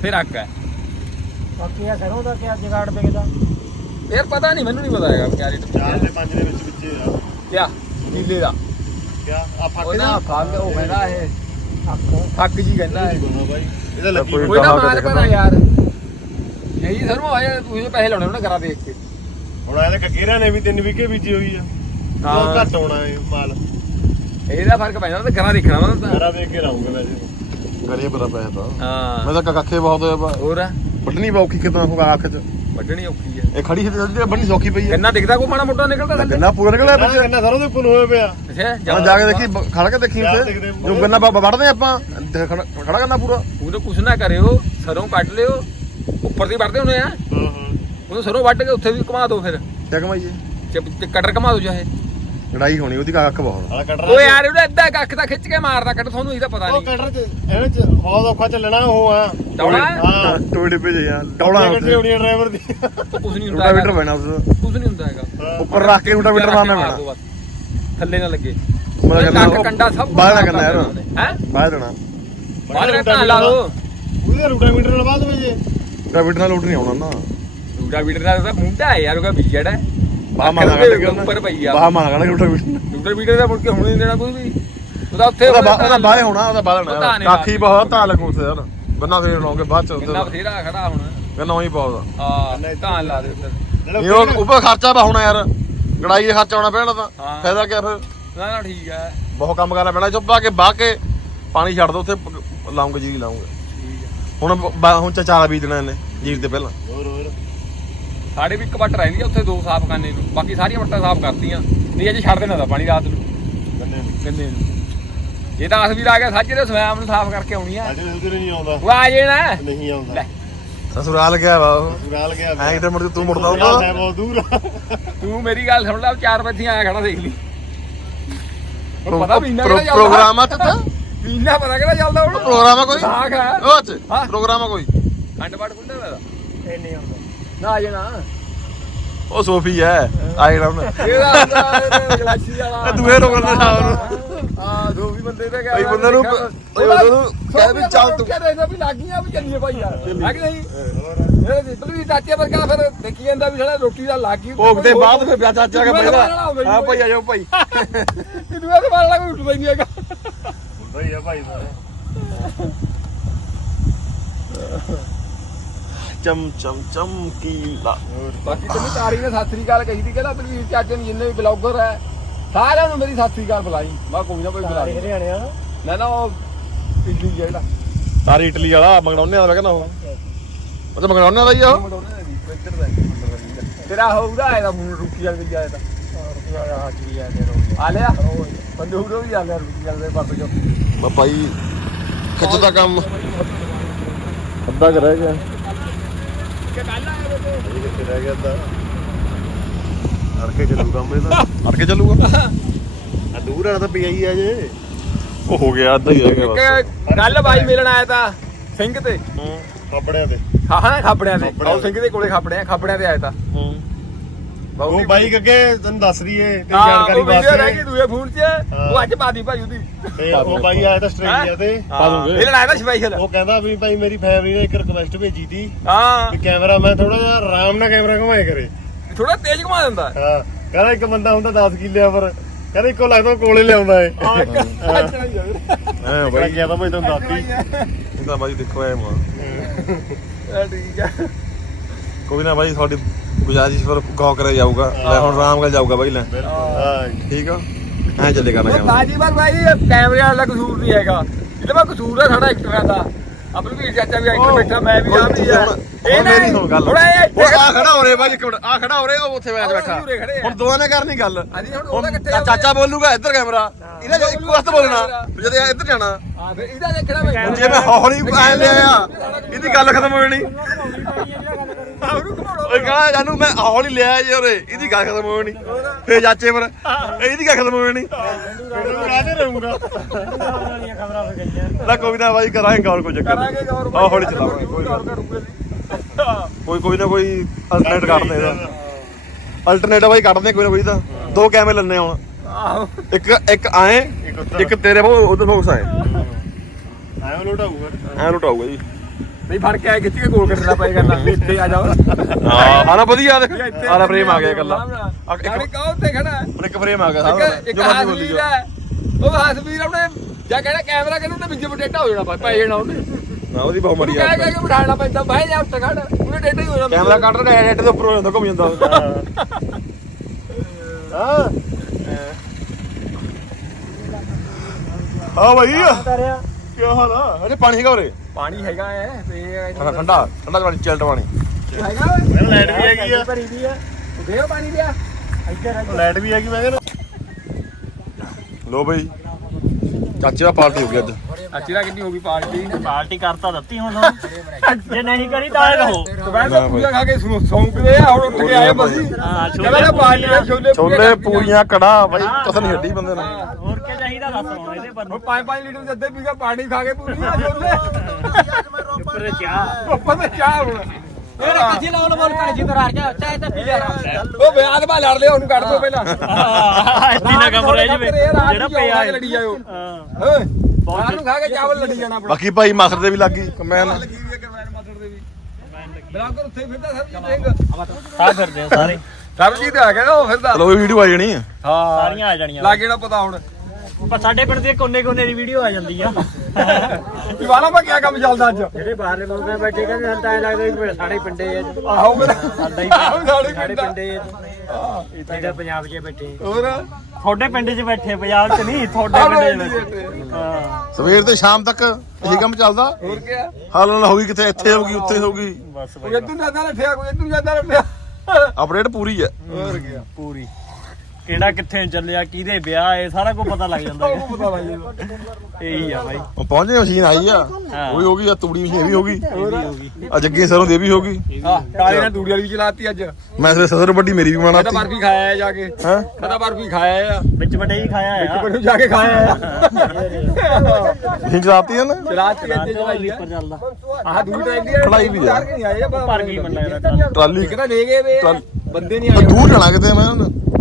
ਫਿਰ ਅੱਗ ਹੈ। ਬਾਕੀ ਆ ਸਰੋਂ ਦਾ ਕਿਆ ਜਗਾੜ ਵਿਕਦਾ? ਯਾਰ ਪਤਾ ਨਹੀਂ ਮੈਨੂੰ ਨਹੀਂ ਪਤਾ ਹੈਗਾ ਕਿਆ ਰੇਟ। ਚਾਰ ਦੇ ਪੰਜ ਦੇ ਵਿੱਚ ਵਿੱਚੇ ਆ। ਕਿਆ? ਨੀਲੇ ਦਾ। ਕਿਆ ਆ ਫੱਕ ਉਹਦਾ ਫੱਗ ਉਹ ਕਹਿੰਦਾ ਇਹ ਫੱਗ ਜੀ ਕਹਿੰਦਾ ਇਹ। ਬਾਈ। ਇਹਦਾ ਲੱਗੀ ਕੋਈ ਨਾ ਮਾਲ ਦੇਖਣਾ। ਕਰਾ ਯਾਰ। ਯਹੀ ਸਰੋਂ ਆਇਆ ਤੁਸੀਂ ਪੈਸੇ ਲਾਉਣੇ ਉਹਨਾਂ ਕਰਾ ਦੇਖ ਕੇ। ਹੁਣ ਇਹਦੇ ਕਕੇਰਿਆਂ ਨੇ ਵੀ ਤਿੰਨ ਵਿਕੇ ਬੀਜੀ ਹੋਈ ਆ। ਹਾਂ। ਉਹ ਘੱਟ ਹੋਣਾ ਇਹ ਮਾਲ। ਇਹਦਾ ਫ਼ਰਕ ਪੈਂਦਾ ਤੇ ਕਰਾ ਦੇਖਣਾ ਵਾ ਤਾਂ। ਮੇਰਾ ਦੇਖ ਕੇ ਰਹੂੰਗਾ ਵੈਸੇ ਗਰੀਬ ਬੜਾ ਪੈਸਾ। ਤਾਂ ਹਾਂ। ਮੈਂ ਤਾਂ ਕੱਖੇ ਬਹੁਤ ਹੋਇਆ ਹੋਰ? ਵੱਢਣੀ ਬੌਖੀ ਕਿਤਨਾ ਹੋਗਾ ਅੱਖ ਚ? ਵੱਢਣੀ ਔਖੀ ਹੈ। ਇਹ ਖੜੀ ਸੀ ਤੇ ਬੰਨੀ ਸੌਖੀ ਪਈ ਹੈ। ਕਿੰਨਾ ਦਿਖਦਾ ਕੋ ਮਾੜਾ ਮੋਟਾ ਨਿਕਲਦਾ ਥੱਲੇ? ਗੰਨਾ ਪੂਰਾ ਨਿਕਲਿਆ ਪਿੱਛੇ ਕਿੰਨਾ ਸਰੋਂ ਦੇ ਪੁਨ ਹੋਏ ਪਿਆ। ਅੱਛਾ ਜਾ ਕੇ ਦੇਖੀ ਖੜ ਕੇ ਦੇਖੀ ਯਾਰ ਉੱਥੇ। ਜੋ ਗੰਨਾ ਬ- ਵੱਢਦੇ ਆਪਾਂ ਦੇਖ ਖੜਾ ਖੜਾ ਗੰਨਾ ਪੂਰਾ। ਉਹਨੂੰ ਕੁਛ ਨਾ ਕਰਿਓ ਸਰੋਂ ਕੱਢ ਲਿਓ ਉੱਪਰ ਦੀ ਵੱਢਦੇ ਹੁੰਦੇ ਆ। ਹਾਂ ਹਾਂ। ਉਹਨੂੰ ਸਰੋਂ ਵੱਢ ਕੇ ਉੱਥੇ ਵੀ ਘੁਮਾ ਦਿਓ ਫਿਰ। ਕਿਆ ਕਮਾਈਏ ਚ- ਚ- ਕਟਰ ਘੁਮਾ ਦਿਓ ਚਾਹੇ। ਲੜਾਈ ਹੋਣੀ ਉਹਦੀ ਅੱਖ ਬਹੁਤ। ਆਲਾ ਕਟਰ ਓਏ ਯਾਰ ਉਹਦਾ ਅੱਧਾ ਕੱਖ ਤਾਂ ਖਿੱਚ ਕੇ ਮਾਰਦਾ ਕੱਟ ਤੁਹਾਨੂੰ ਇਹਦਾ ਪਤਾ ਉਹ ਨਹੀਂ। ਕਟਰ ਚ ਇਹਨੇ ਚ ਬਹੁਤ ਔਖਾ ਚੱਲਣਾ ਉਹ ਆ। ਦੌੜਾ ਹਾਂ। ਟੋੜੇ ਭੇਜੇ ਯਾਰ ਡੌਲਾ ਕੱਟੇ ਉੱਤੇ ਹੋਣੀ ਡਰਾਈਵਰ ਦੀ। ਕੁਝ ਨਹੀਂ ਹੁੰਦਾ ਰੋਟਾਵੇਟਰ ਹੈਗਾ। ਬੈਣਾ ਉਸ ਕੁਝ ਨਹੀਂ ਹੁੰਦਾ ਹੈਗਾ। ਉੱਪਰ ਰੱਖ ਕੇ ਰੋਟਾਵੇਟਰ ਮਾਰਨਾ ਮਾਰ ਪੈਣਾ। ਦਿਓ ਬਸ। ਥੱਲੇ ਨਾ ਲੱਗੇ। ਮੈਂ ਕਹਿੰਦਾ ਕੱਖ ਕੰਡਾ ਸਭ ਬਾਹਰ ਨਾ ਕਰਨਾ ਯਾਰ। ਹੈ? ਬਾਹਰ ਦੇਣਾ ਬਾਹਰ ਰਹਿਣਾ ਲਾ ਲਓ ਉਹਦੇ ਰੂਟਾ ਮੀਟਰ ਨਾਲ ਬਾਅਦ ਵਿੱਚ ਰੋਟਾਵੇਟਰ ਨਾਲ ਲੋਟ ਨਹੀਂ ਆਉਣਾ ਨਾ। ਰੂਟਾ ਵੀਟਰ ਦਾ ਤਾਂ ਮੁੰਡਾ ਹੈ ਯਾਰ ਉਹਦਾ ਬੀਜੜ ਹੈ। ਬਾਹ ਮਾਰ ਕੇ ਉੱਪਰ ਪਈ ਆ ਬਾਹ ਮਾਰ ਕੇ ਰੋਟਾਵੇਟਰ ਰੂਟਾ ਵੀਟਰ ਦਾ ਮੁੜ ਕੇ ਹੁਣ ਨਹੀਂ ਦੇਣਾ ਕੋਈ ਵੀ। ਉਹਦਾ ਉੱਥੇ ਉਹਦਾ ਬਾਹ ਉਹਦਾ ਹੋਣਾ ਉਹਦਾ ਬਾਹ ਨਹੀਂ ਕਾਖੀ ਬਹੁਤ ਤਾਂ ਲੱਗੂ ਉੱਥੇ ਯਾਰ ਗੰਨਾ ਫੇਰ ਲਾਉਂਗੇ ਬਾਅਦ ਚ ਕਿੰਨਾ ਉੱਧਰ। ਬਥੇਰਾ ਖੜਾ ਹੁਣ। ਗੰਨਾ ਹੀ ਪਾਉਦਾ ਹਾਂ ਤਾਂ ਲਾ ਦੇ ਉੱਧਰ। ਇਹ ਉਹ ਉੱਪਰ ਖਰਚਾ ਬਾ ਹੋਣਾ ਯਾਰ। ਗੜਾਈ ਦਾ ਖਰਚਾ ਆਉਣਾ ਪੈਣਾ ਤਾਂ। ਫਾਇਦਾ ਕੀ ਫਿਰ? ਨਾ ਨਾ ਠੀਕ ਹੈ ਬਹੁਤ ਕੰਮ ਕਰਨਾ ਪੈਣਾ। ਚੁੱਪ ਆ ਕੇ ਬਾਹ ਕੇ ਪਾਣੀ ਛੱਡ ਦੋ ਉੱਥੇ ਲਾਉਂਗੇ ਜੀ ਲਾਉਂਗੇ। ਠੀਕ ਹੈ ਹੁਣ ਹੁਣ ਚਾਚਾ ਬੀਜ ਦੇਣਾ ਇਹਨੇ ਜੀਰ ਤੇ ਪਹਿਲਾਂ। ਹੋਰ ਹੋਰ। ਸਾਡੇ ਵੀ ਇੱਕ ਵੱਟ ਰਹਿੰਦੀ ਆ ਉੱਥੇ ਦੋ ਸਾਫ਼ ਕਰਨੇ ਨੂੰ। ਬਾਕੀ ਸਾਰੀਆਂ ਵੱਟਾਂ ਸਾਫ਼ ਕਰਤੀਆਂ। ਨਹੀਂ ਅਜੇ ਛੱਡ ਦੇਣਾ ਤਾਂ ਪਾਣੀ ਰਾਤ ਨੂੰ। ਗੰਨੇ ਨੂੰ। ਜੇ ਤਾਂ ਅਸਵੀਰ ਆ ਗਿਆ ਸਾਜੇ ਦੇ ਸਵੈਮ ਨੂੰ ਸਾਫ਼ ਕਰਕੇ ਆਉਣੀ ਆ। ਅੱਜ ਉਧਰ ਨਹੀਂ ਆਉਂਦਾ। ਉਹ ਆ ਜੇ ਨਾ। ਨਹੀਂ ਆਉਂਦਾ। ਸਸੁਰਾਲ ਗਿਆ ਵਾ ਉਹ। ਸੁਰਾਲ ਗਿਆ ਐਂ ਕਿਤੇ ਮੁੜ ਕੇ ਤੂੰ ਮੁੜਦਾ ਸੁਰਾਲ ਹੁੰਦਾ। ਹੈ ਬਹੁਤ ਦੂਰ। ਤੂੰ ਮੇਰੀ ਗੱਲ ਸੁਣ ਲੈ ਚਾਰ ਵਜੇ ਆਇਆ ਖੜਾ ਦੇਖ ਲਈ। ਪਤਾ ਵੀ ਇੰਨਾ ਪ੍ਰੋ- ਕਿਹੜਾ ਪ੍ਰੋਗਰਾਮ ਆ ਤੇ? ਤਾਂ ਇੰਨਾ ਪਤਾ ਕਿਹੜਾ ਚੱਲਦਾ ਹੁਣ। ਪ੍ਰੋਗਰਾਮ ਆ ਕੋਈ? ਸਾਖ ਹੈ ਉਹ ਚ ਹਾਂ। ਪ੍ਰੋਗਰਾਮ ਆ ਕੋਈ? ਖੰਡ ਪਾਟ ਖੁੱਲਦਾ ਦਾ ਇਹ ਨਹੀਂ ਆਉਂਦਾ। ਨਾ ਆ ਜਾਣਾ। ਉਹ ਸੋਫੀ ਐ ਆ ਜਿਹੜਾ ਹੁਣ। ਇਹਦਾ ਆਂਦਾ ਗਲਾਸੀ ਵਾਲਾ। ਇਹ ਦੂਏ ਲੋਕਾਂ ਦਾ ਸ਼ਾਮ ਨੂੰ। ਆ ਦੋ ਵੀ ਬੰਦੇ ਤੇ ਬੰਦੇ ਨੂੰ ਕਈ ਬੰਦੇ ਨੂੰ ਕਹਿ ਵੀ ਚੱਲ ਤੂੰ। ਕਹਿੰਦਾ ਵੀ ਲੱਗੀਆਂ ਵੀ ਚੱਲੀਏ ਭਾਈ ਯਾਰ। ਹੈ ਕਿ ਨਹੀਂ? ਇਹ ਜਿੱਦਲ ਵੀ ਚਾਚੇ ਵਰਗਾ ਫਿਰ ਦੇਖੀ ਜਾਂਦਾ ਵੀ ਸਾਡਾ ਰੋਟੀ ਦਾ ਲੱਗ ਗਈ ਭੋਗ ਦੇ ਬਾਅਦ ਫਿਰ ਵਿਆਹ ਚਾਚਾ ਕੇ ਹੋਊਗਾ ਹਾਂ ਭਾਈ ਆ ਜਾਓ ਭਾਈ। ਦੂਆ ਦੇ ਵਾਲਾ ਕੋਈ ਉੱਠਦਾ ਹੀ ਨਹੀਂ ਹੈਗਾ। ਹੁੰਦਾ ਹੀ ਆ ਭਾਈ ਸਾਰੇ। ਚਮ ਚਮ ਚਮਕੀਲਾ ਬਾਕੀ ਤੈਨੂੰ ਤਾਰੀ ਨੇ ਸਤਿ ਸ੍ਰੀ ਅਕਾਲ ਕਹੀ ਦੀ ਕਹਿੰਦਾ ਬਲਵੀਰ ਚਾਚੇ ਨੂੰ ਜਿੰਨੇ ਵੀ ਬਲੌਗਰ ਹੈ ਸਾਰਿਆਂ ਨੂੰ ਮੇਰੀ ਸਤਿ ਸ੍ਰੀ ਅਕਾਲ ਬੁਲਾਈ। ਮੈਂ ਕੋਈ ਨਾ ਕੋਈ ਬੁਲਾ ਸਾਰੇ ਲਈ ਹਰਿਆਣੇ ਆ ਨਾ ਉਹ ਇੱਡੀ ਜਿਹੜਾ। ਸਾਰੀ ਇਟਲੀ ਵਾਲਾ ਮੰਗਣਾਉਣੇ ਦਾ ਮੈਂ ਕਹਿੰਦਾ ਉਹ। ਉਹ ਤਾਂ ਮੰਗਣਾਉਣੇ ਦਾ ਹੀ ਆ। ਉਹ ਤੇਰਾ ਹੋਊਗਾ ਇਹਦਾ ਮੂੰਹ ਰੁਕੀ ਵਾਲੇ ਵਿੱਚ ਆਇਆ ਤਾਂ ਆ ਦੇ ਰੋ ਆ ਲਿਆ? ਬੰਦੇ ਉਡੋ ਵੀ ਆ ਗਿਆ ਰੁਕੀ ਵਾਲੇ ਦੇ ਪਰਦ ਚੋਂ। ਬਾ ਭਾਈ ਖਿੱਚ ਦਾ ਕੰਮ। ਅੱਧਾ ਕਰ ਰਹਿ ਗਿਆ। ਰਹਿ ਗਿਆ ਤਾਂ। ਅੜ ਕੇ ਚੱਲੂ ਕੰਮ ਇਹਦਾ ਅੜ ਕੇ ਚੱਲੂਗਾ ਆ ਦੂਰ ਆ ਤਾਂ ਪਿਆ ਹੀ ਆ ਜੇ। ਉਹ ਹੋ ਗਿਆ ਅੱਧਾ ਹੀ ਰਹਿ ਗਿਆ ਬਸ। ਗੱਲ ਬਾਈ ਮਿਲਣ ਆਇਆ ਤਾਂ ਸਿੰਘ ਤੇ। ਹੂੰ ਕੱਪੜਿਆਂ ਤੇ। ਹਾਂ ਹਾਂ ਖਾਪੜਿਆਂ ਤੇ। ਖਾਪੜਿਆਂ ਉਹ ਸਿੰਘ ਦੇ ਕੋਲੇ ਖਾਪੜਿਆਂ ਖਾਪੜਿਆਂ ਤੇ ਆਇਆ ਤਾਂ। ਹੂੰ। ਉਹ ਬਾਈਕ ਅੱਗੇ ਤੈਨੂੰ ਦੱਸ ਦਈਏ ਤੇ ਹਾਂ, ਜਾਣਕਾਰੀ ਉਹ ਵੀਡੀਓ ਰਹਿ ਗਈ ਵਾਸਤੇ ਦੂਏ ਫੋਨ 'ਚ ਉਹ ਅੱਜ ਪਾਦੀ ਭਾਈ ਉਹਦੀ। ਤੇ ਉਹ ਬਾਈ ਆਇਆ ਤਾਂ ਆਸਟ੍ਰੇਲੀਆ ਤੇ। ਪਾ ਦੂੰਗੇ। ਇਹ ਲੜਾਇਆ ਤਾਂ ਸਪੈਸ਼ਲ ਉਹ ਕਹਿੰਦਾ ਵੀ ਭਾਈ ਮੇਰੀ ਫੈਮਿਲੀ ਨੇ ਇੱਕ ਰਿਕਵੈਸਟ ਭੇਜੀ ਤੀ ਹਾਂ। ਵੀ ਕੈਮਰਾ ਮੈਂ ਥੋੜਾ ਜਿਹਾ ਆਰਾਮ ਨਾਲ ਕੈਮਰਾ ਘੁਮਾਏ ਕਰੇ। ਥੋੜਾ ਤੇਜ਼ ਘੁਮਾ ਦਿੰਦਾ। ਹਾਂ ਕਹਿੰਦਾ ਇੱਕ ਬੰਦਾ ਹੁੰਦਾ 10 ਕਿੱਲਿਆਂ ਪਰ ਕਹਿੰਦਾ ਇੱਕੋ ਲੱਗਦਾ ਕੋਲੇ ਲਿਆਉਂਦਾ ਏ ਹਾਂ ਬੜਾ ਬਾਈ। ਗਿਆ ਤਾਂ ਮੈਂ ਤੁਹਾਨੂੰ ਦੱਸਤੀ ਤਾਂ ਬਾਈ। ਦੇਖੋ ਐ ਮਾਂ ਠੀਕ ਆ। ਕੋਈ ਨਾ ਬਾਈ ਤੁਹਾਡੀ ਗੁਜ਼ਾਰਿਸ਼ ਪਰ ਗੌ ਕਰਿਆ ਜਾਊਗਾ। ਲੈ ਹੁਣ ਆਰਾਮ ਨਾਲ ਜਾਊਗਾ ਬਾਈ ਲੈ। ਹਾਂ ਠੀਕ ਆ? ਐ ਚੱਲੇ ਕਰਨਾ ਕੰਮ ਬਾਜੀ ਭਾਈ ਇਹ ਕੈਮਰੇ ਵਾਲਾ ਕਸੂਰ ਨਹੀਂ ਹੈਗਾ। ਇਹਦਾ ਮੈਂ ਕਸੂਰ ਹੈ ਸਾਡਾ ਐਕਟਰਾਂ ਦਾ। ਆਪਣੀ ਵੀ ਚਾਚਾ ਵੀ ਐਕਟਰ ਬੈਠਾ ਮੈਂ ਵੀ ਆ। ਵੀ ਆ ਇਹ ਮੇਰੀ ਸੁਣ ਗੱਲ। ਥੋੜਾ ਇਹ ਉਹ ਆ ਖੜਾ ਹੋ ਰਿਹਾ ਬਾਈ ਇੱਕ ਮਿੰਟ। ਆ ਖੜਾ ਹੋ ਰਿਹਾ ਉਹ ਉੱਥੇ ਬੈਠ ਬੈਠਾ। ਹੁਣ ਦੋਵਾਂ ਨੇ ਕਰਨੀ ਗੱਲ। ਹੁਣ ਹੁਣ ਚਾਚਾ ਬੋਲੂਗਾ ਇੱਧਰ ਕੈਮਰਾ ਇਹਨੇ ਜੋ ਇੱਕੋ ਹੱਥ ਬੋਲਣਾ ਜਦ ਇਹ ਇੱਧਰ ਜਾਣਾ। ਹਾਂ ਫਿਰ ਇਹਦਾ ਦੇਖਣਾ ਹੁਣ ਜੇ ਮੈਂ ਹੌਲੀ ਐ ਲਿਆ ਇਹਦੀ ਗੱਲ ਖਤਮ ਹੋ ਜਾਣੀ। ਘਮਾਉਣਾ ਓਏ ਕਹਾਂ ਜਾਨੂੰ ਮੈਂ ਹੌਲੀ ਲਿਆ ਜੇ ਉਰੇ। ਇਹਦੀ ਗੱਲ ਖਤਮ ਹੋ ਜਾਣੀ ਫੇਰ ਚਾਚੇ ਪਰ। ਇਹਦੀ ਗੱਲ ਖਤਮ ਹੋ ਜਾਣੀ ਮੈਨੂੰ ਰਾਜੇ ਰਹੂੰਗਾ। ਵਾਲੀਆਂ ਖਬਰਾਂ ਹੋ ਗਈਆਂ ਨਾ ਕੋਈ ਨਾ ਬਾਈ ਕਰਾਂਗੇ ਗੌਰ ਕੋਈ ਚੱਕਰ ਕਰਾਂਗੇ ਨਹੀਂ ਗੌਰ ਆਹ ਹੌਲੀ ਚਲਾਵਾਂਗੇ ਕੋਈ ਕੋਈ ਕੋਈ ਨਾ ਕੋਈ ਅਲਟਰਨੇਟ ਕੱਢਦੇ ਇਹਦਾ ਅਲਟਰਨੇਟ ਬਾਈ ਕੱਢਦੇ ਕੋਈ ਨਾ ਕੋਈ ਤਾਂ। ਦੋ ਕੈਮਰੇ ਲੰਨੇ ਹੁਣ। ਆਹੋ। ਇੱਕ ਇੱਕ ਆਏ ਇੱਕ ਤੇਰੇ ਉਹ ਉਧਰ ਫੋਕਸ ਆਏ। ਆਇਆ ਲੋਟ ਆਊਗਾ। ਐ ਲੁਟਾਊਗਾ ਜੀ। ਨਹੀਂ ਫੜ ਕੇ ਆਏ ਖਿੱਚ ਕੇ ਗੋਲ ਕੱਢਣਾ ਪਏਗਾ ਨਾ। ਇੱਥੇ ਆ ਜਾਓ। ਹਾਂ ਆਣਾ ਵਧੀਆ ਦੇਖ। ਆਲਾ ਫਰੇਮ ਆ ਗਿਆ ਇਕੱਲਾ। ਇੱਕ ਕਹੋ ਤੇ ਖੜਾ ਹੈ। ਹੁਣ ਇੱਕ ਫਰੇਮ ਆ ਗਿਆ ਸਾਰਾ। ਇੱਕ ਇੱਕ ਜੋ ਮਰਜ਼ੀ ਬੋਲੀ ਹਸਵੀਰ ਜੋ ਹੈ। ਉਹ ਹਸਵੀਰ ਆਪਣੇ ਜਾਂ ਕਹਿੰਦਾ ਕੈਮਰਾ ਕਹਿੰਦਾ ਤੇ ਵਿੱਚ ਬਟੇਟਾ ਹੋ ਜਾਣਾ ਪਾ ਪੈ ਜਾਣਾ ਉਹਨੇ। ਨਾ ਉਹਦੀ ਬਹੁਤ ਉਹਨੂੰ ਮਰੀ ਕਹਿ ਕਹਿ ਕੇ ਬਿਠਾਉਣਾ ਪੈਂਦਾ ਬਾਹਰ ਜਾ ਉੱਤੇ ਖੜ ਉਹਨੇ ਡੇਟਾ ਹੀ ਹੋ ਜਾਣਾ। ਕੈਮਰਾ ਕੱਢ ਰਿਹਾ ਐਡ ਦੇ ਉੱਪਰ ਹੋ ਜਾਂਦਾ ਘੁੰਮ ਜਾਂਦਾ। ਹਾਂ। ਹਾਂ। ਭਾਈ। ਕੀ ਹਾਲ ਆ? ਅਰੇ ਪਾਣੀ ਹੈਗਾ ਉਰੇ। ਪਾਣੀ ਹੈਗਾ ਐ ਤੇ ਠੰਡਾ ਠੰਡਾ ਠੰਡਾ ਪਾਣੀ ਚਿਲਡ ਪਾਣੀ ਹੈਗਾ ਓਏ ਲਾਈਟ ਵੀ ਹੈਗੀ ਆ। ਭਰੀ ਦੀ ਆ। ਦੇ ਪਾਣੀ ਲਿਆ। ਇੱਧਰ ਲਾਈਟ ਵੀ ਹੈਗੀ ਮੈਂ ਕਹਿੰਦਾ ਲੋ ਬਈ ਚਾਚੇ ਦਾ ਪਾਰਟੀ ਹੋ ਗਈ ਅੱਜ। ਅੱਛਾ ਕਿੰਨੀ ਹੋ ਗਈ ਪਾਰਟੀ? ਪਾਰਟੀ ਕਰਤਾ ਦਿੱਤੀ ਹੁਣ ਜੇ ਨਹੀਂ ਕਰੀ ਤਾਂ ਇਹ ਰਹੋ। ਦੁਪਹਿਰ ਦਾ ਪੂਜਾ ਖਾ ਕੇ ਸੌਂਕਦੇ ਆ ਹੁਣ ਉੱਠ ਕੇ ਆਏ ਬਸੀ ਹਾਂ, ਛੋਲੇ ਕਹਿੰਦਾ ਪਾਰਟੀ ਦੇ ਛੋਲੇ ਛੋਲੇ ਪੂਰੀਆਂ ਕੜਾ ਬਾਈ ਕਸਨ ਹੱਡੀ ਬੰਦੇ ਨੇ ਹੋਰ ਕੀ ਚਾਹੀਦਾ ਦੱਸ ਹੁਣ ਇਹਦੇ ਪਰ। ਹੁਣ 5-5 ਲੀਟਰ ਦੇ ਅੱਧੇ ਪੀਗਾ ਪਾਣੀ ਖਾ ਕੇ ਪੂਰੀਆਂ ਛੋਲੇ। ਉੱਪਰ ਚਾਹ। ਉੱਪਰ ਚਾਹ ਹੁਣ। ਇਹ ਕੱਚੀ ਲਾਉਣ ਵਾਲ ਕਰ ਜੀ ਤਰਾਰ ਕੇ ਚਾਹੇ ਤਾਂ ਪੀ ਲਿਆ ਉਹ ਵਿਆਹ ਦੇ ਬਾਅਦ ਲੜ ਲਿਆ ਉਹਨੂੰ ਕੱਢ ਦੋ ਪਹਿਲਾਂ। ਇੱਥੇ ਨਾ ਕੰਮ ਰਹਿ ਜਵੇ ਜਿਹੜਾ ਪਿਆ ਲੜੀ ਜਾਓ ਹਾਂ। ਓਏ ਬਾਹਰ ਨੂੰ ਖਾ ਕੇ ਚਾਵਲ ਲੜੀ ਜਾਣਾ ਆਪਣਾ। ਬਾਕੀ ਭਾਈ ਮਾਸਰ ਦੇ ਵੀ ਲੱਗ ਗਈ ਕਮੈਨ। ਲੱਗੀ ਵੀ ਹੈ ਕਰਵੈਨ ਮਾਸਟਰ ਦੇ ਵੀ। ਬਰਾਬਰ ਉੱਥੇ ਹੀ ਫਿਰਦਾ ਸਿੰਘ ਆ ਫਿਰਦੇ ਆ ਸਾਰੇ। ਸਰਬਜੀਤ ਆ ਗਿਆ ਉਹ ਫਿਰਦਾ। ਇਹ ਵੀਡੀਓ ਆ ਜਾਣੀ ਆ। ਹਾਂ। ਸਾਰੀਆਂ ਆ ਜਾਣੀਆਂ। ਲੱਗੇ ਨਾ ਪਤਾ ਹੁਣ। ਪਰ ਸਾਡੇ ਪਿੰਡ ਦੇ ਕੋਨੇ ਕੋਨੇ ਦੀ ਵੀਡੀਓ ਆ ਜਾਂਦੀ ਆ। ਇਵਾਲਾ ਪਾ ਕੀ ਕੰਮ ਚੱਲਦਾ ਅੱਜ? ਜਿਹੜੇ ਬਾਹਰਲੇ ਮੁਲਕਾਂ ਬੈਠੇ ਕਹਿੰਦੇ ਸਾਨੂੰ ਤਾਂ ਐਂ ਲੱਗਦਾ ਕਿ ਸਾਡੇ ਪਿੰਡੇ ਆ ਆਹੋ ਮੇਰਾ ਸਾਡਾ ਹੀ ਆਹੋ ਸਾਡੇ ਸਾਡੇ ਪਿੰਡ ਆ। ਪਿੰਡੇ ਆ ਇੱਥੇ ਪੰਜਾਬ 'ਚ ਬੈਠੇ ਹੋਰ? ਤੁਹਾਡੇ ਪਿੰਡ 'ਚ ਬੈਠੇ ਪੰਜਾਬ 'ਚ ਨਹੀਂ ਤੁਹਾਡੇ ਪਿੰਡ 'ਚ ਬੈਠੇ ਹਾਂ। ਸਵੇਰ ਤੇ ਸ਼ਾਮ ਤੱਕ ਇਹੀ ਕੰਮ ਚੱਲਦਾ? ਹੋਰ ਕੀ ਆ ਹਾਲ ਨਾਲ ਹੋ ਗਈ ਕਿਤੇ ਇੱਥੇ ਹੋ ਗਈ ਉੱਥੇ ਹੋ ਗਈ ਬਸ ਕੋਈ ਇੱਧਰ ਜਾਂਦਾ ਰੱਠਿਆ ਕੋਈ ਇੱਧਰ ਜਾਂਦਾ ਰੱਠਿਆ ਅਪਡੇਟ ਪੂਰੀ ਹੈ। ਹੋਰ ਕੀ ਆ ਪੂਰੀ। ਕਿਹੜਾ ਕਿੱਥੇ ਚੱਲਿਆ ਕਿਹਦੇ ਵਿਆਹ ਏ ਸਾਰਾ ਕੁਝ ਪਤਾ ਲੱਗ ਜਾਂਦਾ ਉਹ ਪਤਾ ਲੱਗ ਜਾਂਦਾ। ਇਹੀ ਆ ਬਾਈ। ਉਹ ਪਹੁੰਚੇ ਮਸ਼ੀਨ ਆਈ ਆ। ਹਾਂ। ਉਹ ਵੀ ਹੋ ਗਈ ਆ ਤੂੜੀ ਮਸ਼ੀਨ ਇਹ ਵੀ ਹੋ ਗਈ। ਹੋ ਆ ਜੱਗੇ ਸਰੋਂ ਦੇ ਵੀ ਹੋ ਗਈ। ਹਾਂ ਕਾਲੇ ਨੇ ਤੂੜੀ ਵਾਲੀ ਵੀ ਚਲਾਤੀ ਅੱਜ। ਮੈਂ ਸਵੇਰੇ ਸਦਰ ਵੱਡੀ ਮੇਰੀ ਵੀ ਕਦਾ ਬਣਾਤੀ ਬਰਫੀ ਖਾਇਆ ਆ ਜਾ ਕੇ। ਹੈ? ਕਦਾ ਬਰਫੀ ਖਾਇਆ ਆ ਵਿੱਚ ਵਟੇ ਹੀ ਖਾਇਆ ਆ। ਮੈਨੂੰ ਜਾ ਕੇ ਖਾਇਆ ਆ ਮਸ਼ੀਨ ਚਲਾਤੀ ਹੈ ਨਾ? ਚਲਾਤੀ ਅੱਜ ਚਲਾਈ ਆ ਚੱਲਦਾ। ਆਹ ਦੂਰ ਟਰੈਲੀ ਆ ਖੜਾਈ ਵੀ ਆ। ਨਹੀਂ ਆਏ ਆ ਭਰ ਗਈ ਬੰਦਾ ਇਹਦਾ? ਟਰਾਲੀ ਇੱਕ ਤਾਂ ਲੈ ਗਏ ਵੇ। ਬੰਦੇ ਨਹੀਂ ਆਏ। ਦੂਰ ਜਾਣਾ ਕਿਤੇ ਮੈਂ। ਹੈ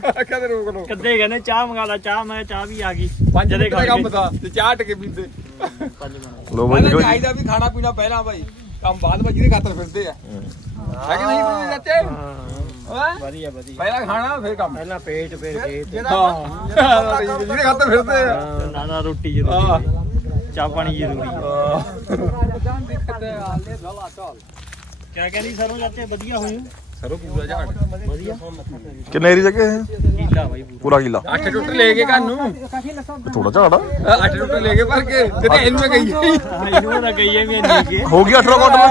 ਕਹਿੰਦੇ ਰੋਕ ਲੋ ਕਿੱਦੇ ਕਹਿੰਦੇ ਚਾਹ ਮੰਗਾ ਲਾ ਚਾਹ ਮੈਂ ਚਾਹ ਵੀ ਆ ਗਈ। ਪੰਜ ਜਦੇ ਦੇ ਖਾ ਕੰਮ ਗਏ। ਦਾ ਤੇ ਚਾਹ ਟਕੇ ਪੀਂਦੇ। ਲੋ ਬਾਈ ਪਹਿਲਾਂ ਨਿਕਲ ਚਾਹੀਦਾ ਵੀ ਖਾਣਾ ਪੀਣਾ ਪਹਿਲਾਂ ਭਾਈ ਕੰਮ ਬਾਅਦ ਵਿੱਚ ਜਿਹਦੇ ਖਾਤਰ ਫਿਰਦੇ ਆ। ਹੈ ਕਿ ਨਹੀਂ ਕੋਈ ਚਾਚੇ ਹਾਂ। ਵਧੀਆ ਵਧੀਆ। ਪਹਿਲਾਂ ਖਾਣਾ ਫਿਰ ਕੰਮ। ਪਹਿਲਾਂ ਪੇਟ ਫਿਰ ਖੇਤ। ਹਾਂ। ਜਿਹਦੇ ਖਾਤਰ ਫਿਰਦੇ ਆ। ਨਾ ਨਾ ਰੋਟੀ ਜ਼ਰੂਰੀ। ਚਾਹ ਪਾਣੀ ਜ਼ਰੂਰੀ ਹੈ। ਕਿਆ ਕਹਿੰਦੀ ਸਰੋਂ ਜਾਂਦੇ ਵਧੀਆ ਹੋਈ ਸਰੋ ਪੂਰਾ ਝਾੜ। ਵਧੀਆ। ਕਿੰਨੇ ਏਰੀ ਜਗ੍ਹਾ ਹੈ ਕੀਲਾ ਬਾਈ ਪੂਰਾ। ਕਿਲਾ। ਅੱਠ ਟੁੱਟ ਲੈ ਕੇ ਘਰ ਨੂੰ। ਥੋੜਾ ਝਾੜਾ ਅੱਠ ਟੁੱਟ ਲੈ ਕੇ ਭਰ ਕੇ ਤੇ ਇਹਨੂੰ ਗਈ ਇਹਨੂੰ ਨਾ ਕਹੀਏ ਵੀ ਨਹੀਂ ਕਿ ਹੋ। ਗਿਆ 18 ਕੁਇੰਟਲ?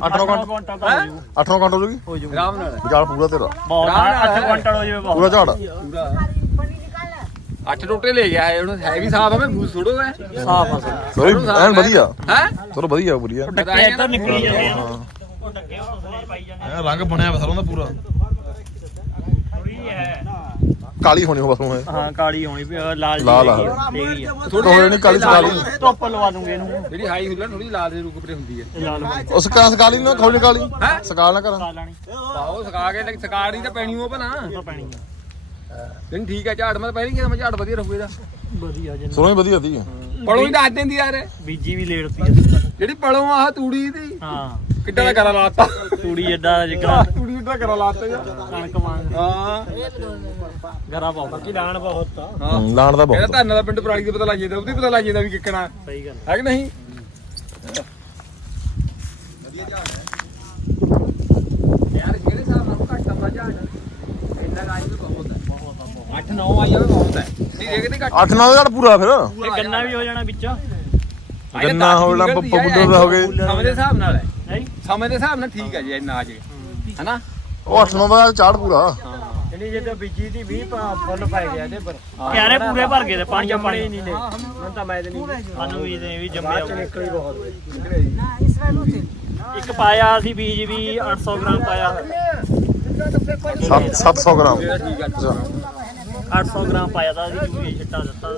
18 ਕੁਇੰਟਲ? ਕੁਆਂਟਲ ਤਾਂ ਹੋ ਜਾਊ। 18 ਕੁਇੰਟਲ ਹੋ ਗਈ ਹੋ ਜਾਊ ਆਰਾਮ ਨਾਲ। ਜਾਲ ਪੂਰਾ ਤੇਰਾ। ਬਹੁਤ 8 ਕੁਆਂਟਲ ਹੋ ਜਾਵੇ ਪੂਰਾ ਝਾੜ। ਪੂਰਾ। ਅੱਠ ਟੋਟੇ ਲੈ ਗਿਆ ਹੁਣ ਹੈ ਵੀ ਸਾਫ਼ ਆ ਮੈਂ ਫੂਸ ਥੋੜੋ ਹੈ ਸਾਫ਼ ਆ। ਸੋਰੀ ਐਨ ਵਧੀਆ। ਹੈ? ਚਲੋ ਵਧੀਆ ਵਧੀਆ। ਡੱਕੇ ਇੱਧਰ ਨਿਕਲੀ ਜਾਂਦੇ ਆ। ਉਹ ਪਾਈ ਜਾਂਦੇ ਰੰਗ ਬਣਿਆ ਵਾ ਸਰੋਂ ਦਾ ਪੂਰਾ। ਥੋੜੀ ਹੈ। ਕਾਲੀ ਹੋਣੀ ਹੋ ਬਸ ਹੁਣ ਇਹ। ਹਾਂ ਕਾਲੀ ਹੋਣੀ ਵੀ ਉਹ ਲਾਲ ਲਾਲ ਆ। ਥੋੜੀ ਹੋਣੀ ਕਾਲੀ ਸਕਾਲੀ ਧੁੱਪ ਲਵਾ ਦੂੰਗੇ ਇਹਨੂੰ। ਜਿਹੜੀ ਹਾਈ ਹੁੱਲਣ ਥੋੜੀ ਲਾਲ ਦੇ ਰੁਕ ਪਰੇ ਹੁੰਦੀ ਹੈ ਇਹ ਲਾਲ ਉਸ ਕਾਂ ਸਕਾਲੀ ਨਾ ਖੋਲੀ ਕਾਲੀ? ਸਕਾਲ ਨਾ ਕਰਾਂ। ਲੈਣੀ ਆਹੋ ਸਕਾ ਕੇ ਸਕਾ ਨਹੀਂ ਤਾਂ ਪੈਣੀ ਉਹ ਭਲਾ। ਉਹ ਪੈਣੀ ਆ। ਨਹੀਂ ਠੀਕ ਹੈ ਝਾੜ ਮੈਂ ਪਹਿਲਾਂ ਕਿਹਾ ਮੈਂ ਝਾੜ ਵਧੀਆ ਰਹੂ ਇਹਦਾ। ਵਧੀਆ ਜਨ ਹੀ ਵਧੀਆ ਦੀ ਪੜੋ ਹੀ ਦੱਸ ਦਿੰਦੀ ਯਾਰ। ਬੀਜੀ ਵੀ ਲੇੜਤੀ ਆ। ਜਿਹੜੀ ਪੜੋ ਆਹ ਤੂੜੀ ਦੀ। ਹਾਂ। ਕਿੱਡਾ ਦਾ ਕਰਾ ਲਾਤਾ? ਤੂੜੀ ਐਡਾ ਜਿਕਰਾ ਤੂੜੀ ਕਿੱਡਾ ਕਰਾ ਲਾਤਾ ਯਾਰ। ਕਣਕ ਵਾਂਗ। ਹਾਂ। ਗਰਾ ਪਾਉ ਬਾਕੀ ਲਾਣ ਬਹੁਤ ਆ। ਹਾਂ ਲਾਣ ਦਾ ਇਹਦਾ ਬਹੁਤ ਧੰਨ ਦਾ ਪਿੰਡ ਪ੍ਰਾਣੀ ਦਾ ਪਤਾ ਲੱਗ ਜਾਂਦਾ ਉਹਦੀ ਪਤਾ ਲੱਗ ਜਾਂਦਾ ਵੀ ਕਿੱਕਣਾ। ਸਹੀ ਗੱਲ ਹੈ ਕਿ ਨਹੀਂ? ਯਾਰ ਜਿਹੜੇ ਹਿਸਾਬ ਨਾਲ ਘੱਟ ਆਉਂਦਾ ਇੰਨਾ ਗਾਈ ਵੀ ਬਹੁਤ ਹੈ 8 9 ਆਈ ਹੋਵੇ ਬਹੁਤ ਹੈ। ਪੂਰਾ ਫਿਰ। ਗੰਨਾ ਵੀ ਹੋ ਜਾਣਾ ਵਿੱਚ। ਗੰਨਾ ਹੋ ਜਾਣਾ ਪੱਪਾ ਬੁੱਢਾ ਹੋ ਸਮੇਂ ਦੇ ਹਿਸਾਬ ਨਾਲ ਹੈ। ਸਮੇਂ ਦੇ ਹਿਸਾਬ ਨਾਲ ਠੀਕ ਹੈ ਜੀ ਇੰਨਾ ਅਜੇ ਹਨਾ? ਉਹ 8 9 ਚਾੜ ਪੂਰਾ। ਜਿਹੜੀ ਜੇ ਬੀਜੀ ਦੀ 20 ਫੁੱਲ ਪੈ ਗਿਆ ਇਹਦੇ ਪਰ। ਕਿਆਰੇ ਪੂਰੇ ਭਰ ਗਏ ਤੇ ਪਾਣੀ ਪਾਣੀ। ਨਹੀਂ ਨੇ। ਹੁਣ ਤਾਂ ਮੈਂ ਤੇ ਨਹੀਂ ਸਾਨੂੰ ਵੀ ਵੀ ਜੰਮਿਆ ਨਿਕਲੀ ਬਹੁਤ। ਨਾ ਇਸ ਵਾਰ ਉਤੇ ਇੱਕ ਪਾਇਆ ਅਸੀਂ ਬੀਜ ਵੀ 800 ਗ੍ਰਾਮ ਪਾਇਆ। 700 ਗ੍ਰਾਮ। 800 ਗ੍ਰਾਮ ਪਾਇਆ ਤਾਂ ਅਸੀਂ ਯੂਰੀਆ ਛਿੱਟਾ ਦਿੱਤਾ।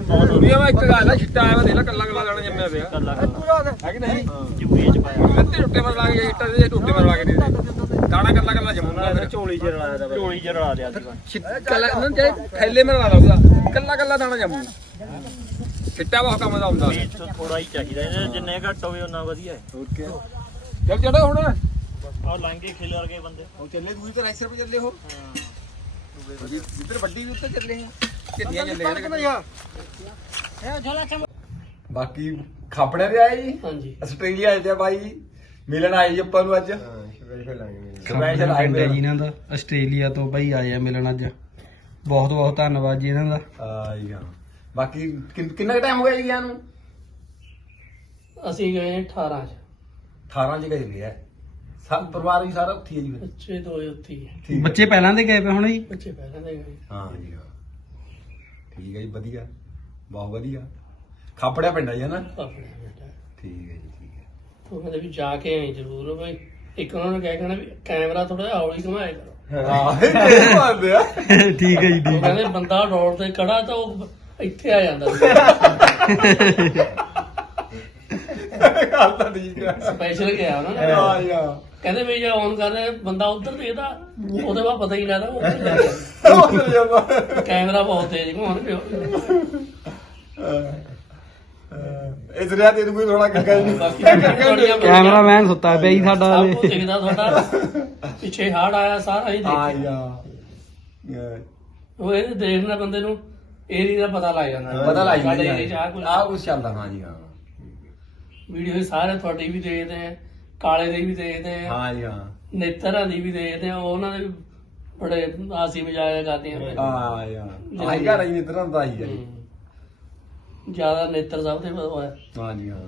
ਬਹੁਤ ਵੀ ਮੈਂ ਇੱਕ ਗੱਲ ਆ ਛਿੱਟਾ ਆਇਆ ਵਾ ਦੇਖ ਲੈ ਕੱਲਾ ਕੱਲਾ ਦਾਣਾ ਜੰਮਿਆ ਪਿਆ। ਕੱਲਾ ਕੱਲਾ। ਹੈ ਕਿ ਨਹੀਂ? ਯੂਰੀਆ ਚ ਪਾਇਆ। ਲੱਤੇ ਟੁੱਟੇ ਮਰ ਲਾ ਕੇ ਛਿੱਟਾ ਦੇ ਟੁੱਟੇ ਮਰਵਾ ਕੇ ਦੇ ਦੇ। ਦਾਣਾ ਕੱਲਾ ਕੱਲਾ ਜੰਮੂਗਾ ਫਿਰ। ਝੋਲੀ ਚ ਰਲਾਇਆ ਦਾ ਝੋਲੀ ਚ ਰਲਾ ਦਿਆ ਸੀ ਕੱਲਾ ਨਾ ਜੇ ਥੈਲੇ ਮਰ ਲਾ ਉਹਦਾ। ਕੱਲਾ ਕੱਲਾ ਦਾਣਾ ਜੰਮੂ ਛਿੱਟਾ ਬਹੁਤ ਕੰਮ ਦਾ ਹੁੰਦਾ। ਬੀਜ ਥੋੜਾ ਹੀ ਚਾਹੀਦਾ ਇਹਦੇ ਜਿੰਨੇ ਘੱਟ ਹੋਵੇ ਉਹਨਾਂ ਵਧੀਆ ਹੈ। ਚੱਲ ਚੜੋ ਹੁਣ। ਆਹ ਲਾਂਗੇ ਖਿਲ ਵਰਗੇ ਬੰਦੇ। ਉਹ ਚੱਲੇ ਦੂਜੀ ਤਾਂ ਰਾਈਸਰ ਪੇ ਚੱਲੇ ਹੋ। ਜਿੱਧਰ ਵੱਡੀ ਵੀ ਉੱਤੇ ਚੱਲੇ ਆ। ਕਿੰਨੀਆਂ ਚੱਲੇ ਆ। ਬਾਕੀ ਖਾਪੜੇ ਦੇ ਆਏ ਜੀ? ਹਾਂਜੀ। ਆਸਟ੍ਰੇਲੀਆ ਆਏ ਤੇ ਬਾਈ ਮਿਲਣ ਆਏ ਜੀ ਆਪਾਂ ਨੂੰ ਅੱਜ। ਸਪੈਸ਼ਲ ਆਏ ਹੈ ਜੀ ਇਹਨਾਂ ਦਾ। ਆਸਟ੍ਰੇਲੀਆ ਤੋਂ ਭਾਈ ਆਏ ਆ ਮਿਲਣ ਅੱਜ। ਬਹੁਤ ਬਹੁਤ ਧੰਨਵਾਦ ਜੀ ਇਹਨਾਂ ਦਾ। ਆਈ ਹਾਂ। ਬਾਕੀ ਕਿੰਨ- ਟਾਈਮ ਹੋ ਗਿਆ ਜੀ ਗਿਆ ਨੂੰ? ਅਸੀਂ ਗਏ 18 ਚ। 18 ਚ ਗਏ ਹੈ। ਸਭ ਪਰਿਵਾਰ ਵੀ ਸਾਰਾ ਉੱਥੇ ਹੀ ਹੈ ਜੀ ਫਿਰ। ਬੱਚੇ ਦੋਏ ਉੱਥੇ ਹੀ ਹੈ। ਠੀਕ ਹੈ। ਬੱਚੇ ਪਹਿਲਾਂ ਦੇ ਗਏ ਪਏ ਹੁਣ ਜੀ? ਬੱਚੇ ਪਹਿਲਾਂ ਦੇ ਗਏ। ਹਾਂ ਜੀ ਹਾਂ। ਠੀਕ ਹੈ ਜੀ ਵਧੀਆ। ਬਹੁਤ ਵਧੀਆ। ਖਾਪੜਿਆ ਪਿੰਡ ਜੀ ਆਪਣੇ ਬੇਟਾ ਠੀਕ ਹੈ ਜੀ ਠੀਕ ਹੈ। ਉਹ ਕਹਿੰਦੇ ਵੀ ਜਾ ਕੇ ਆਏ ਜ਼ਰੂਰ ਬਈ ਇੱਕ ਉਹਨਾਂ ਨੇ ਕਹਿ ਕਹਿਣਾ ਵੀ ਕੈਮਰਾ ਥੋੜਾ ਜਿਹਾ ਹੌਲੀ ਘੁਮਾਇਆ ਕਰੋ। ਹਾਂ ਇਹ ਬਾਤ ਆ ਠੀਕ ਹੈ ਜੀ ਉਹ ਕਹਿੰਦੇ ਬੰਦਾ ਰੋਡ ਤੇ ਖੜਾ ਤਾਂ ਉਹ ਇੱਥੇ ਆ ਜਾਂਦਾ ਗੱਲ ਤਾਂ ਠੀਕ ਹੈ। ਸਪੈਸ਼ਲ ਗਿਆ ਉਹਨਾਂ ਨੇ। ਹਾਂ ਯਾਰ ਕਹਿੰਦੇ ਵੀ ਜੇ ਔਨ ਕਰ ਰਹੇ ਬੰਦਾ ਉੱਧਰ ਦੇਖਦਾ ਉਹਦੇ ਬਾਅਦ ਪਤਾ ਹੀ ਨਹੀਂ ਲੱਗਦਾ ਉਹ। ਕੈਮਰਾ ਬਹੁਤ ਤੇਜ਼ ਘੁਮਾਉਣ ਪਿਓ ਇਸ ਰਿਆ ਤੇ ਕੋਈ ਥੋੜਾ ਗੱਗਾ ਜੀ ਬਾਕੀ ਤੁਹਾਡੀਆਂ ਕੈਮਰਾਮੈਨ ਸੁੱਤਾ ਪਿਆ ਜੀ ਸਾਡਾ ਸਭ ਹਲੇ। ਕੁਝ ਦਿਖਦਾ ਤੁਹਾਡਾ। ਪਿੱਛੇ ਹਾੜ ਆਇਆ ਸਾਰਾ ਹੀ ਹਾਂ ਦੇਖ ਯਾਰ ਉਹ ਇਹ ਦੇਖਣਾ ਬੰਦੇ ਨੂੰ ਏਰੀਆ ਦਾ ਪਤਾ ਲੱਗ ਜਾਂਦਾ। ਪਤਾ ਲੱਗ ਸਾਡੇ 'ਚ ਆਹ ਆ ਕੁਝ ਚੱਲਦਾ ਹਾਂ ਜੀ ਹਾਂ। ਵੀਡੀਓ ਸਾਰੇ ਤੁਹਾਡੀ ਵੀ ਦੇਖਦੇ ਆ। ਕਾਲੇ ਦੀ ਵੀ ਦੇਖਦੇ ਆ ਹਾਂ ਜੀ ਹਾਂ। ਨੇਤਰਾਂ ਦੀ ਵੀ ਦੇਖਦੇ ਆ ਉਹਨਾਂ ਦੇ ਵੀ ਬੜੇ ਹਾਸੀ ਮਜ਼ਾਕ ਕਰਦੇ ਆ। ਹਾਂ ਯਾਰ ਆਈ ਘਰ ਆਈ ਇਧਰ ਹੁੰਦਾ ਹੀ ਹੈ। ਜ਼ਿਆਦਾ ਨੇਤਰ ਸਭ ਦੇ ਹੋਇਆ। ਹਾਂ ਜੀ ਹਾਂ।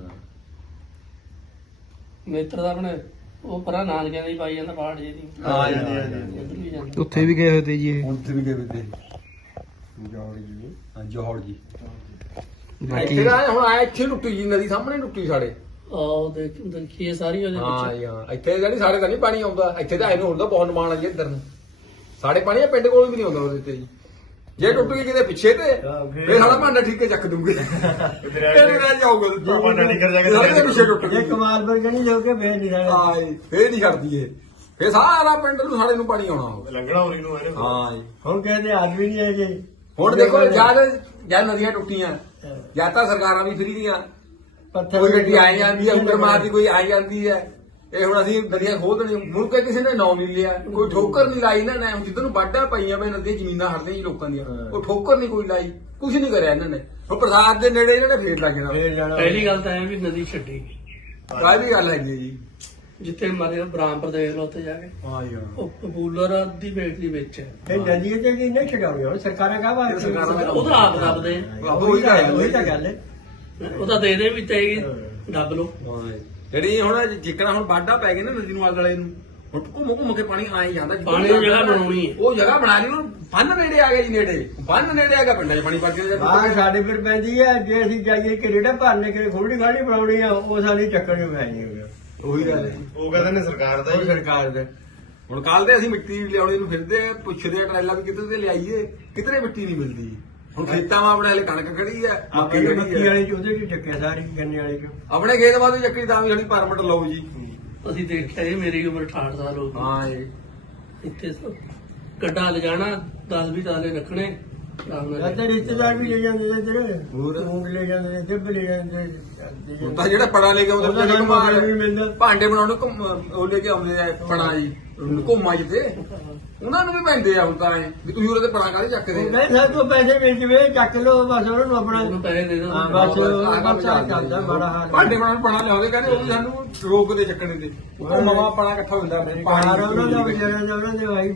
ਨੇਤਰ ਦਾ ਆਪਣੇ ਉਹ ਪਰਾਂ ਨਾਨਕਿਆਂ ਦੀ ਪਾਈ ਜਾਂਦਾ ਪਾੜ ਜੀ ਦੀ। ਹਾਂ ਜੀ ਹਾਂ ਉੱਧਰ ਵੀ ਜਾਂਦਾ। ਉੱਥੇ ਵੀ ਗਏ ਹੋਏ ਤੇ ਜੀ ਇਹ? ਹੁਣ ਤੇ ਵੀ ਗਏ ਤੇ। ਹਾਂ ਜੋਹੜ ਜੀ। ਬਾਕੀ ਇੱਥੇ ਆਏ ਹੁਣ ਆਏ ਇੱਥੇ ਟੁੱਟੀ ਜੀ ਨਦੀ ਸਾਹਮਣੇ ਟੁੱਟੀ ਸਾਡੇ। ਆਹ ਦੇਖ ਦੇਖੀਏ ਸਾਰੀ ਉਹਦੇ ਹਾਂ ਵਿੱਚ ਜੀ ਹਾਂ। ਇੱਥੇ ਜਿਹੜੀ ਸਾਡੇ ਤਾਂ ਨਹੀਂ ਪਾਣੀ ਆਉਂਦਾ। ਇੱਥੇ ਤਾਂ ਆਏ ਨੂੰ ਹੁੰਦਾ ਬਹੁਤ ਮਾਣ ਆ ਜੀ ਇੱਧਰ ਨੂੰ। ਸਾਡੇ ਪਾਣੀ ਆ ਪਿੰਡ ਕੋਲ ਵੀ ਨਹੀਂ ਆਉਂਦਾ ਉਹਦੇ ਤੇ ਜੀ। ਜੇ ਟੁੱਟ ਗਈ ਕਿਤੇ ਪਿੱਛੇ ਤੇ ਫੇਰ ਸਾਡਾ ਭਾਂਡਾ ਠੀਕ ਚੱਕ ਦੂਗੇ। ਫੇਰ ਰਹਿ ਜਾਊਗਾ ਦੂਜਾ ਭਾਂਡਾ ਨਿਕਲ ਜਾ ਕੇ ਸਾਰੇ ਦੇ ਪਿੱਛੇ ਟੁੱਟ ਗਈ। ਕਮਾਲ ਵਰਗਣੀ ਜੋ ਕੇ ਵੇਚ ਨਹੀਂ ਸਕਦੇ ਹਾਂ ਜੀ ਫੇਰ ਨਹੀਂ ਛੱਡਦੀ ਇਹ। ਫੇਰ ਸਾਰਾ ਪਿੰਡ ਨੂੰ ਸਾਡੇ ਨੂੰ ਪਾਣੀ ਆਉਣਾ ਉਹ। ਲੰਗੜਾ ਹੋਰੀ ਨੂੰ ਇਹਨੇ ਹਾਂ ਜੀ। ਹੁਣ ਕਹਿੰਦੇ ਆਦਮੀ ਨਹੀਂ ਹੈਗੇ ਹੁਣ ਦੇਖੋ ਜਦ ਜਦ ਨਦੀਆਂ ਟੁੱਟੀਆਂ ਜਾਂ ਤਾਂ ਸਰਕਾਰਾਂ ਵੀ ਫਰੀ ਦੀਆਂ ਪੱਥਰ ਕੋਈ ਗੱਡੀ ਆਈ ਜਾਂਦੀ ਹੈ ਉਂਗਰ ਮਾਰਦੀ ਕੋਈ ਆਈ ਜਾਂਦੀ ਹੈ ਇਹ ਹੁਣ ਅਸੀਂ ਨਦੀਆਂ ਖੋਲ ਦੇਣੀ ਮੁੜ ਕੇ ਕਿਸੇ ਨੇ ਨਾਂ ਨਹੀਂ ਲਿਆ। ਕੋਈ ਠੋਕਰ ਨਹੀਂ ਲਾਈ ਨਾ। ਨਾ ਜਿੱਧਰ ਨੂੰ ਵਾਢਾਂ ਪਈਆਂ ਪਈਆਂ ਨਦੀਆਂ ਜ਼ਮੀਨਾਂ ਹੜਦੀਆਂ ਜੀ ਲੋਕਾਂ ਦੀਆਂ। ਉਹ ਠੋਕਰ ਨਹੀਂ ਕੋਈ ਲਾਈ। ਕੁਝ ਨਹੀਂ ਕਰਿਆ ਇਹਨਾਂ ਨੇ। ਉਹ ਪ੍ਰਸਾਦ ਦੇ ਨੇੜੇ ਇਹਨਾਂ ਨੇ ਫੇਰ ਲੱਗ ਜਾਣਾ। ਪਹਿਲੀ ਗੱਲ ਤਾਂ ਇਹ ਵੀ ਨਦੀ ਛੱਡੀ ਆਹ ਵੀ ਗੱਲ ਹੈਗੀ ਹੈ ਜੀ। ਜਿੱਥੇ ਮਰੇ ਬ੍ਰਾਹਮਪੁਰ ਦੇਖ ਲਓ ਉੱਥੇ ਜਾ ਕੇ। ਹਾਂ ਯਾਰ ਉਹ ਪਪੂਲਰ ਦੀ ਬੇਟਰੀ ਵਿੱਚ ਹੈ ਇਹ ਤੇ ਕੀ ਨਹੀਂ ਛਡਾਉਣੀ ਹੁਣ ਸਰਕਾਰਾਂ ਕਾ ਬਾਤ ਉਹਦਾ ਆਪ ਦੱਬਦੇ ਉਹੀ ਤਾਂ ਹੈ। ਉਹੀ ਤਾਂ ਹੈ ਦੇ ਦੇ ਵੀ ਤੇ ਦੱਬ ਲਓ। ਜਿਹੜੀ ਹੁਣ ਜਿੱਕਣਾ ਹੁਣ ਵਾਢਾ ਪੈ ਗਏ ਨਾ ਨਦੀ ਨੂੰ ਆਲੇ ਨੂੰ ਹੁਣ ਘੁੰਮ ਘੁੰਮ ਕੇ ਪਾਣੀ ਆਈ ਜਾਂਦਾ। ਪਾਣੀ ਦੀ ਜਗ੍ਹਾ ਬਣਾਉਣੀ ਹੈ। ਉਹ ਜਗ੍ਹਾ ਬਣਾ ਲਈ ਉਹ ਬੰਨ ਨੇੜੇ ਆ ਗਿਆ ਜੀ ਨੇੜੇ। ਬੰਨ ਨੇੜੇ ਆ ਗਿਆ ਪਿੰਡਾਂ 'ਚ ਪਾਣੀ ਪਾ ਕੇ। ਬਾਹਰ ਸਾਡੇ ਫਿਰ ਪੈਂਦੀ ਹੈ ਜੇ ਅਸੀਂ ਜਾਈਏ ਕਿ ਰੇੜਾ ਭਰਨੇ ਕਿ ਖੋੜੀ ਖਾੜੀ ਬਣਾਉਣੀ ਆ ਉਹ ਸਾਡੀ ਚੱਕਰ ਚ ਪੈ ਜਾਏਗਾ ਉਹੀ ਗੱਲ ਹੈ ਜੀ। ਉਹ ਕਹਿੰਦੇ ਨੇ ਸਰਕਾਰ ਦਾ ਹੀ ਸਰਕਾਰ ਦੇ। ਹੁਣ ਕੱਲ ਦੇ ਅਸੀਂ ਮਿੱਟੀ ਲਿਆਉਣੇ ਨੂੰ ਫਿਰਦੇ ਆ ਪੁੱਛਦੇ ਆ ਟਰੈਲਾ ਵੀ ਕਿੱਧਰ ਤੇ ਲਿਆਈਏ ਕਿਧਰੇ ਮਿੱਟੀ ਨਹੀਂ ਮਿਲਦੀ। ਹੁਣ ਖੇਤਾਂ 'ਮਾ ਆਪਣੇ ਹਲੇ ਕਣਕ ਖੜੀ ਆ ਮੱਕੀ ਆਪਣੇ ਮੱਕੀ ਖੜੀ ਵਾਲੇ ਚ ਉਹਦੇ ਚ ਚੱਕਿਆ ਸਾਰੀ ਗੰਨੇ ਵਾਲੇ ਚ। ਆਪਣੇ ਖੇਤ ਬਾਅਦ ਚੱਕਰੀ ਤਾਂ ਵੀ ਜਿਹੜੀ ਪਰਮਿਟ ਲਓ ਜੀ। ਅਸੀਂ ਦੇਖਿਆ ਇਹ ਮੇਰੀ ਉਮਰ 68 ਸਾਲ ਹੋ ਗਈ। ਹਾਂ ਇਹ ਇੱਥੇ ਸਭ ਗੱਡਾ ਲਿਜਾਣਾ 10 20 ਤਾਲੇ ਰੱਖਣੇ। ਆਰਾਮ ਨਾਲ ਅੱਧੇ ਰਿਸ਼ਤੇਦਾਰ ਵੀ ਲੈ ਜਾਂਦੇ ਨੇ ਤੇਰੇ ਹੋਰ? ਮੂੰਗ ਲੈ ਜਾਂਦੇ ਨੇ ਦਿੱਬ ਲੈ ਜਾਂਦੇ ਹੁਣ ਤਾਂ ਜਿਹੜਾ ਪੜਾ ਲੈ ਕੇ ਆਉਂਦੇ ਉਹਦਾ ਨੇ ਘੁਮਾ ਵੀ ਮਿਲਦਾ। ਭਾਂਡੇ ਬਣਾਉਣ ਨੂੰ ਘੁੰਮ- ਉਹ ਲੈ ਕੇ ਆਉਂਦੇ ਆ ਪੜਾ ਜੀ। ਘੁੰਮਾ ਜਿੱਤੇ ਉਹਨਾਂ ਨੂੰ ਵੀ ਪੈਂਦੇ ਆ ਹੁਣ ਤਾਂ ਐਂ ਵੀ ਤੁਸੀਂ ਉਹਦੇ ਤੇ ਪੜਾ ਕਾਹਦੇ ਚੱਕਦੇ ਕਹਿੰਦੇ ਸਾਡੇ ਤੋਂ ਪੈਸੇ ਵੇਚ ਵੇ ਚੱਕ ਲੋ ਬਸ ਉਹਨਾਂ ਨੂੰ ਆਪਣਾ ਉਹਨੂੰ ਪੈਸੇ ਦੇ ਦੋ ਹਾਂ, ਬਸ ਉਹ ਬਸ ਆਹ ਚੱਲਦਾ। ਬੜਾ ਹਾਲ ਭਾਂਡੇ ਬਣਾਉਣ ਪੜਾ ਲਿਆਉਂਦੇ ਕਹਿੰਦੇ ਉਹ ਵੀ ਸਾਨੂੰ ਰੋਕਦੇ ਚੱਕਣੇ ਤੇ। ਉਹ ਮਵਾ ਪੜਾ ਇਕੱਠਾ ਹੋ ਜਾਂਦਾ ਪਾਣੀ ਉਹਨਾਂ ਦਾ ਵਿਚਾਰਿਆਂ ਦਾ ਉਹਨਾਂ ਦੇ ਭਾਈ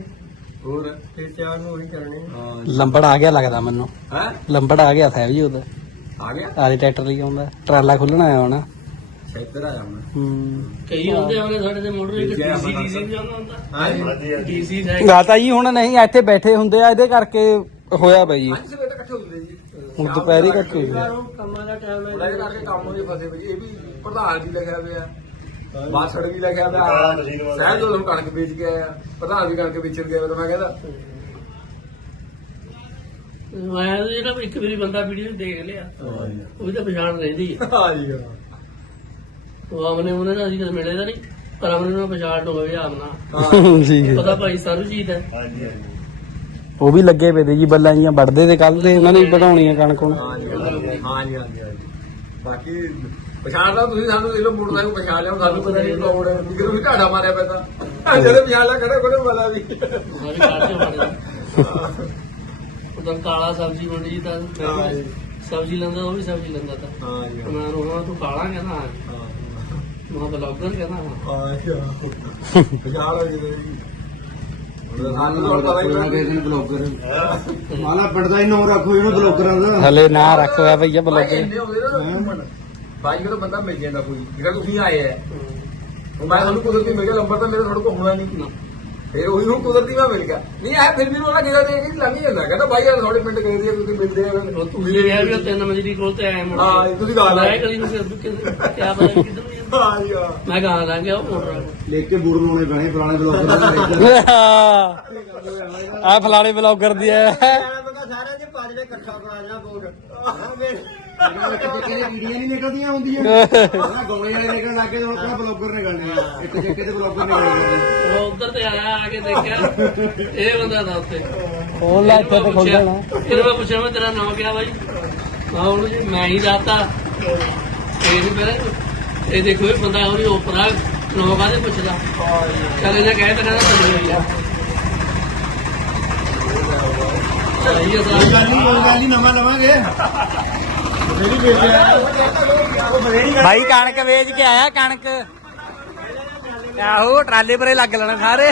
ਹੋਰ? ਤੇ ਚਾਰ ਨੂੰ ਉਹੀ ਕਰਨੇ। ਹਾਂ। ਲੰਬੜ ਆ ਗਿਆ ਲੱਗਦਾ ਮੈਨੂੰ। ਹੈ? ਲੰਬੜ ਆ ਗਿਆ ਸਾਹਿਬ ਜੀ ਉਹਦਾ। ਆ ਗਿਆ? ਆਲੇ ਟਰੈਕਟਰ ਲਈ ਆਉਂਦਾ ਟਰਾਲਾ ਖੁੱਲਣਾ ਆ ਹੁਣ। ਇੱਧਰ ਆ ਜਾਣਾ ਹੂੰ। ਕਈ ਹੁੰਦੇ ਆਉਣੇ ਸਾਡੇ ਤੇ ਮੋਟਰ ਇੱਕ ਜੈ ਡੀਸੀ ਅਮਰਨਾਥ। ਡੀਸੀ ਵੀ ਆਉਂਦਾ ਹੁੰਦਾ। ਹਾਂਜੀ। ਹਾਂਜੀ ਡੀਸੀ ਦਾ ਗਾਤਾ ਜੀ ਹੁਣ ਨਹੀਂ ਇੱਥੇ ਬੈਠੇ ਹੁੰਦੇ ਆ ਇਹਦੇ ਕਰਕੇ ਹੋਇਆ ਬਈ ਅੱਜ ਸਵੇਰ ਤੱਕ ਇਕੱਠੇ ਹੁੰਦੇ ਜੀ। ਹੁਣ ਦੁਪਹਿਰੇ ਇਕੱਠੇ ਹੁੰਦੇ ਆ। ਕੰਮਾਂ ਦਾ ਟਾਈਮ ਉਹਦੇ ਕਰਕੇ ਕੰਮ ਹੋਏ ਫਸੇ ਪਏ ਇਹ ਵੀ ਪ੍ਰਧਾਨ ਜੀ ਲਿਖਿਆ ਹੋਇਆ। ਬਾਸੜ ਵੀ। ਸਹਿਜ ਕਣਕ ਵੇਚ ਕੇ ਆਇਆ। ਪ੍ਰਧਾਨ ਵੀ ਕਣਕ ਵੇਚਣ ਗਿਆ ਤਾਂ ਮੈਂ ਕਹਿੰਦਾ। ਮੈਂ ਤਾਂ ਜਿਹੜਾ ਇੱਕ ਵਾਰੀ ਬੰਦਾ ਵੀਡੀਓ ਦੇਖ ਲਿਆ ਉਹ ਵੀ ਤਾਂ ਪਛਾਣ ਰਹਿੰਦੀ ਹੈ। ਹਾਂ ਜੀ ਉਹ ਆਮਨੇ ਉਹਨੇ ਨਾਲ ਅਸੀਂ ਕਦੇ ਮਿਲੇ ਤਾਂ ਨਹੀਂ ਪਰ ਆਮਨੇ ਨੂੰ ਪਛਾਣ ਹੋ ਗਈ ਆਮਨਾ ਠੀਕ ਹੈ। ਪਤਾ ਭਾਈ ਸਰੂਜੀਤ ਹੈ। ਹਾਂਜੀ ਹਾਂਜੀ। ਉਹ ਵੀ ਲੱਗੇ ਪਏ ਤੇ ਜੀ ਬੱਲਾਂ ਜੀਆਂ ਵੱਢਦੇ ਤੇ ਕੱਲ ਤੇ ਉਹਨਾਂ ਨੇ ਵਧਾਉਣੀਆਂ ਕਣਕ ਹੁਣ। ਹਾਂ ਜੀ ਹਾਂ ਜੀ ਹਾਂ ਜੀ ਹਾਂ ਜੀ ਬਾਕੀ ਪਛਾਣ ਲਾ ਤੁਸੀਂ ਸਾਨੂੰ ਇਹਨੂੰ ਮੋਟਰਸਾਈਕਲ ਪਛਾਣ ਲਿਆ ਸਾਨੂੰ ਪਤਾ ਨਹੀਂ ਕੌਣ ਹੈ ਕਿਹਨੂੰ ਵੀ ਢਾਡਾ ਮਾਰਿਆ ਪੈਦਾ। ਜਿਹੜੇ ਪਛਾਣ ਲਿਆ ਖੜੇ ਕੋਲੇ ਵਾਲਾ ਵੀ। ਚ ਸਬਜ਼ੀ ਮੰਡੀ ਤਾਂ ਮੈਂ ਵੀ ਸਬਜ਼ੀ ਲੈਂਦਾ ਉਹ ਵੀ ਸਬਜ਼ੀ ਲੈਂਦਾ ਤਾਂ। ਹਾਂ ਜੀ ਮੈਂ ਉਹਨੂੰ ਤੂੰ ਕਾਲਾ ਕਹਿੰਦਾ ਹਾਂ ਹਾਂ। ਹਾਂ ਜੀ ਪਛਾਣ ਲਓ ਜੀ। ਸਾਨੂੰ ਤਾਂ ਹੁਣ ਹੀ ਨਹੀਂ ਮਾਲਾ ਪੜਦਾ ਹੀ ਨੋ ਰੱਖੋ ਇਹਨੂੰ ਬਲੌਗਰਾਂ ਦਾ। ਹਲੇ ਨਾ ਰੱਖਿਆ ਭਈਆ ਭਾਈ ਬਲੌਗੇ ਇੰਨੇ ਆਉਂਦੇ ਨਾ ਘੁੰਮਣ। ਬਾਈ ਕੋਲ ਬੰਦਾ ਮਿਲ ਜਾਂਦਾ ਕੋਈ ਜਿਹੜਾ ਤੁਸੀਂ ਆਏ ਆ। ਹੁਣ ਮੈਂ ਤੁਹਾਨੂੰ ਕੁਦਰਤੀ ਮਿਲ ਗਿਆ ਨੰਬਰ ਤਾਂ ਮੇਰੇ ਤੁਹਾਡੇ ਕੋਲ ਹੋਣਾ ਨਹੀਂ ਫਿਰ ਉਹੀ ਨੂੰ ਕੁਦਰਤੀ ਮੈਂ ਮਿਲ ਗਿਆ। ਨਹੀਂ ਆ ਫਿਰ ਵੀ ਉਹਨਾਂ ਜਿਹੜਾ ਦੇ ਕੇ ਲੰਘ ਜਾਂਦਾ। ਕਹਿੰਦਾ ਬਾਈ ਯਾਰ ਤੁਹਾਡੇ ਪਿੰਡ ਗਏ ਸੀ ਤੁਸੀਂ ਮਿਲਦੇ ਆ। ਤੁਸੀਂ ਰਿਹਾ ਵੀ ਉਹ ਤਿੰਨ ਮੰਜਲੀ ਕੋਲ ਤੇ ਆਏ ਮੁੜ ਕੇ। ਹਾਂ, ਤੁਸੀਂ ਗੱਲ ਆਏ। ਮੈਂ ਕਲੀ ਨੂੰ ਫਿਰ ਕਿਆ ਪਤਾ ਕਿੱਧਰ ਨੂੰ। ਹਾਂ ਮੈਂ ਗਾਂ ਲਾਂ ਗਿਆ ਉਹ ਮੋੜ ਰਿਹਾ ਲੈ ਕੇ ਬੂੜ ਲਾਉਣੇ ਪੈਣੇ ਪੁਰਾਣੇ ਬਲੌਗਰਾਂ ਦੇ ਆ ਫਲਾਣੇ ਬਲੌਗਰ ਦੀ ਹੈ ਸਾਰਿਆਂ ਦੇ ਪਾਜਲੇ ਇਕੱਠਾ ਕਰਾ ਜਾ ਬੋਰਡ ਇੱਕ ਚੱਕੇ ਦੀ ਵੀਡੀਓ ਨਹੀਂ ਨਿਕਲਦੀਆਂ ਹੁੰਦੀਆਂ ਉਹਨਾਂ ਗਾਉਣੇ ਵਾਲੇ ਨਿਕਲਣ ਲੱਗੇ ਤੇ ਹੁਣ ਕਿਹੜਾ ਬਲੌਗਰ ਨਿਕਲਣੇ ਆ ਇੱਕ ਚੱਕੇ ਦੇ ਬਲੌਗਰ ਨਿਕਲਣੇ ਉਹ ਉੱਧਰ ਤੇ ਆਇਆ ਆ ਕੇ ਦੇਖਿਆ। ਇਹ ਬੰਦਾ ਦਾ ਉੱਤੇ ਖੋਲ ਲੈ ਇੱਥੇ ਤੇ ਖੋਲ ਜਾਣਾ। ਫਿਰ ਮੈਂ ਪੁੱਛਿਆ ਮੈਂ ਤੇਰਾ ਨਾਮ ਕਿਹਾ ਬਾਈ? ਮੈਂ ਉਹਨੂੰ ਜੀ ਮੈਂ ਹੀ ਦਾਤਾ ਇਹ ਨਹੀਂ ਪਹਿਲਾਂ ਇਹ ਦੇਖੋ ਇਹ ਬੰਦਾ ਉਹਦੀ ਉਪਰਾ ਲੋਕ ਆਦੇ ਪੁੱਛਦਾ। ਚੱਲ ਇਹਨੇ ਕਹਿ ਤਾ ਕਹਿੰਦਾ ਤੰਨੀ ਹੋਈ ਆ। ਸਹੀ ਹੈ ਕੋਈ ਗੱਲ ਸਾਹਿਬ ਨਹੀਂ ਕੋਈ ਗੱਲ ਨਹੀਂ ਨਵਾਂ ਲਵਾਂਗੇ। ਭਾਈ ਕਣਕ ਵੇਚ ਕੇ ਆਇਆ ਕਣਕ। ਆਹੋ ਟਰਾਲੇ ਪਰੇ ਲੱਗ ਲੈਣਾ ਸਾਰੇ।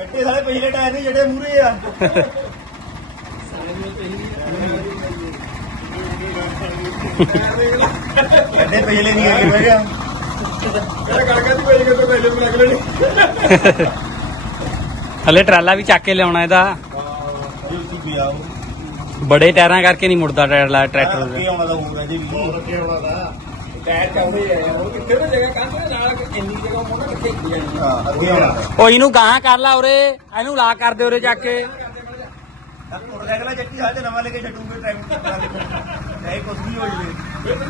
ਐਡੇ ਸਾਰੇ ਪਿਛਲੇ ਟਾਇਰ ਨੇ ਜਿਹੜੇ ਮੂਰੇ ਆ। ਐਡੇ ਪਿਛਲੇ ਨਹੀਂ ਹੈਗੇ ਮੈਂ ਕਿਹਾ ਇਹ ਕਾਕਾ ਦੀ ਕੋਈ ਕਿਤੇ ਪਹਿਲੇ ਲੈਣੀ? ਹਲੇ ਟਰਾਲਾ ਵੀ ਚੱਕ ਕੇ ਲਿਆਉਣਾ ਇਹਦਾ। ਜੀ ਵੀ ਬੜੇ ਟਾਇਰਾਂ ਕਰਕੇ ਨਹੀਂ ਮੁੜਦਾ ਟਰਾਲਾ ਟਰੈਕਟਰ ਅੱਗੇ ਆਉਣਾ ਦਾ ਹੋਰ ਇਹਦੇ ਵੀ ਹੋਰ ਅੱਗੇ ਆਉਣਾ ਦਾ ਟਾਇਰ ਚਾਉਂਦੇ ਆ। ਉਹ ਕਿੱਥੇ ਨਾ ਜਗ੍ਹਾ ਕਾਹਦੇ ਨਾਲ ਇੰਨੀ ਜਗ੍ਹਾ ਮੋਣਾ ਕਿੱਥੇ ਆ ਹਾਂ ਅੱਗੇ ਆਉਣਾ ਦਾ ਉਹ ਇਹਨੂੰ ਗਾਹਾਂ ਕਰ ਲਾ ਉਰੇ ਇਹਨੂੰ ਲਾ ਕਰ ਦੇ ਉਰੇ ਚੱਕ ਕੇ। ਮੋਟਰਸਾਈਕਲ ਚੱਕੀ ਸਾਡੇ ਨਵਾਂ ਲੈ ਕੇ ਛੱਡੂਗੇ ਟਾਈਮ ਕੁਝ ਨਹੀਂ ਹੋ ਜਵੇ ਇਹ ਤਾਂ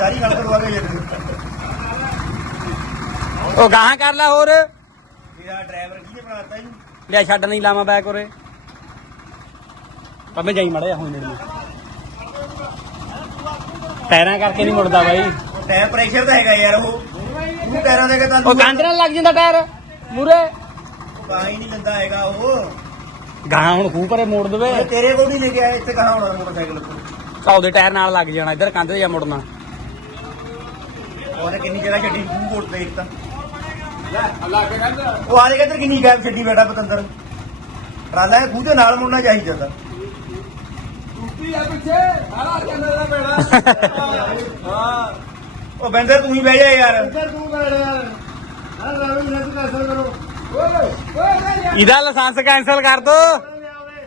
ਗੱਲ ਜੇ। ਉਹ ਗਾਹਾਂ ਕਰ ਲਾ ਹੋਰ। ਮੇਰਾ ਡਰਾਈਵਰ ਕਿਹਨੇ ਬਣਾਤਾ ਇਹਨੂੰ ਲਿਆ ਛੱਡ ਨਹੀਂ ਲਾਵਾਂ ਬੈਕ ਉਰੇ। ਪੰਮੇ ਜਾਈ ਮੜਿਆ ਹੋਈ ਨੇੜੇ ਟਾਇਰਾਂ ਕਰਕੇ ਨਹੀਂ ਮੁੜਦਾ ਬਾਈ। ਟਾਇਰ ਪ੍ਰੈਸ਼ਰ ਤਾਂ ਹੈਗਾ ਯਾਰ ਉਹ। ਉਹ ਟਾਇਰਾਂ ਦੇ ਕੇ ਉਹ ਕੰਧ ਨਾਲ ਲੱਗ ਜਾਂਦਾ ਟਾਇਰ। ਮੂਰੇ ਤਾਂ ਹੀ ਨਹੀਂ ਲੰਦਾ ਹੈਗਾ ਉਹ। ਗਾਹਾਂ ਹੁਣ ਖੂਹ ਪਰੇ ਮੋੜ ਦੇਵੇ। ਇਹ ਤੇਰੇ ਕੋਲ ਨਹੀਂ ਲੈ ਕੇ ਆਇਆ ਇੱਥੇ ਕਹਾਂ ਹੋਣਾ ਮੋਟਰਸਾਈਕਲ ਚੌਦੇ ਟਾਇਰ ਨਾਲ ਲੱਗ ਜਾਣਾ ਇੱਧਰ ਕੰਧ ਜਾਂ ਮੁੜਨਾ। ਉਹਨੇ ਕਿੰਨੀ ਜਗ੍ਹਾ ਛੱਡੀ ਫੂ ਕੋਟ ਤੇ ਇੱਕ ਤਾਂ। ਲੈ ਅੱਲਾ ਕੇ ਕਹਿੰਦਾ। ਉਹ ਆਲੇ ਕਿੱਧਰ ਕਿੰਨੀ ਗੈਪ ਛੱਡੀ ਬੈਠਾ ਪਤੰਦਰ। ਟਰਾਲਾ ਇਹ ਖੂਹ ਦੇ ਨਾਲ ਮੁੜਨਾ ਚਾਹੀਦਾ ਤਾਂ ਟੁੱਟੀ ਆ ਪਿੱਛੇ ਸਾਰਾ ਕਹਿੰਦਾ ਦਾ ਪੈਣਾ ਹਾਂ ਉਹ ਬੰਦਰ ਤੂੰ ਹੀ ਬਹਿ ਜਾ ਯਾਰ। ਓਏ ਓਏ ਇਹਦਾ ਲਾਇਸੈਂਸ ਕੈਨਸਲ ਕਰ ਦੋ।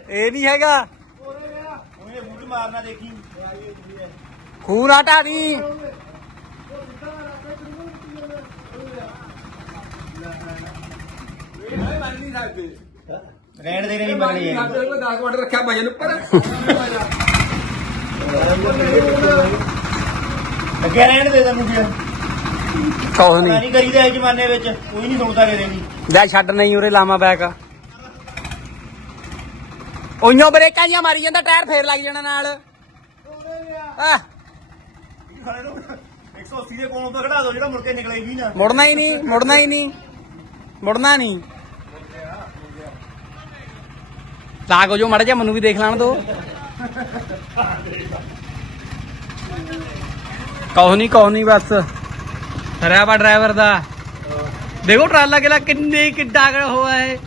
ਇਹ ਨਹੀਂ ਹੈਗਾ। ਉਹਨੇ ਬੂਟ ਮਾਰਨਾ ਦੇਖੀ ਖੂਹ ਨਾ ਢਾਣੀ ਰਹਿਣ ਦੇ। ਨਹੀਂ ਮੰਗਣੀ ਹੈ ਸਕਦੇ ਉਹ 10 ਮਿੰਟ ਰੱਖਿਆ ਭਜਨ ਉੱਪਰ। ਅੱਗੇ ਰਹਿਣ ਦੇ ਤੈਨੂੰ ਕੀ ਕੁਛ ਪਤਾ ਨਹੀਂ ਨਹੀਂ ਕਰੀਦਾ ਇਹ ਜ਼ਮਾਨੇ ਵਿੱਚ ਕੋਈ ਨਹੀਂ ਸੁਣਦਾ ਕਿਸੇ ਦੀ ਲੈ ਛੱਡ ਨਹੀਂ ਉਰੇ ਲਾਵਾਂ ਬੈਕ ਉਹਨੋਂ ਬ੍ਰੇਕਾਂ ਜਾਂ ਮਾਰੀ ਜਾਂਦਾ ਟਾਇਰ ਫੇਰ ਲੱਗ ਜਾਣਾ ਨਾਲ। ਆਹ 180 ਦੇ ਕੋਲੋਂ ਤਾਂ ਖੜਾ ਦੋ ਜਿਹੜਾ ਮੁੜ ਕੇ ਨਿਕਲੇਗੀ ਨਾ। ਮੁੜਨਾ ਹੀ ਨਹੀਂ ਮੁੜਨਾ ਹੀ ਨਹੀਂ ਮੁੜਨਾ ਨਹੀਂ। ਲਾਗੋ ਜੋ ਮੜ ਜਾ ਮੈਨੂੰ ਵੀ ਦੇਖ ਲੈਣ ਦੋ। ਕਹੋ ਨਹੀਂ ਕਹੋ ਨਹੀਂ ਬਸ। ਹਰਿਆ ਵਾ ਡਰਾਈਵਰ ਦਾ। ਦੇਖੋ ਟਰਾਲਾ ਕਿਲਾ ਕਿੰਨੇ ਕਿੱਡਾ ਕੁ ਹੋਇਆ ਹੈ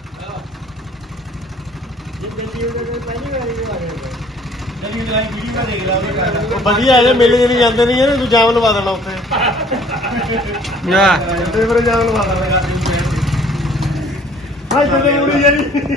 ਵਧੀਆ ਜੇ ਮਿਲ ਨਹੀਂ ਜਾਂਦੇ ਨਹੀਂ ਇਹਨੂੰ ਤੂੰ ਜਾਮ ਲਵਾ ਦੇਣਾ ਉੱਥੇ। ਆਹ ਡਰਾਈਵਰ ਜਾਮ ਲਵਾ ਦੇਣਾ ਹਾਂ ਚੱਲੇ ਮੁੜੀ ਜਾਨੀ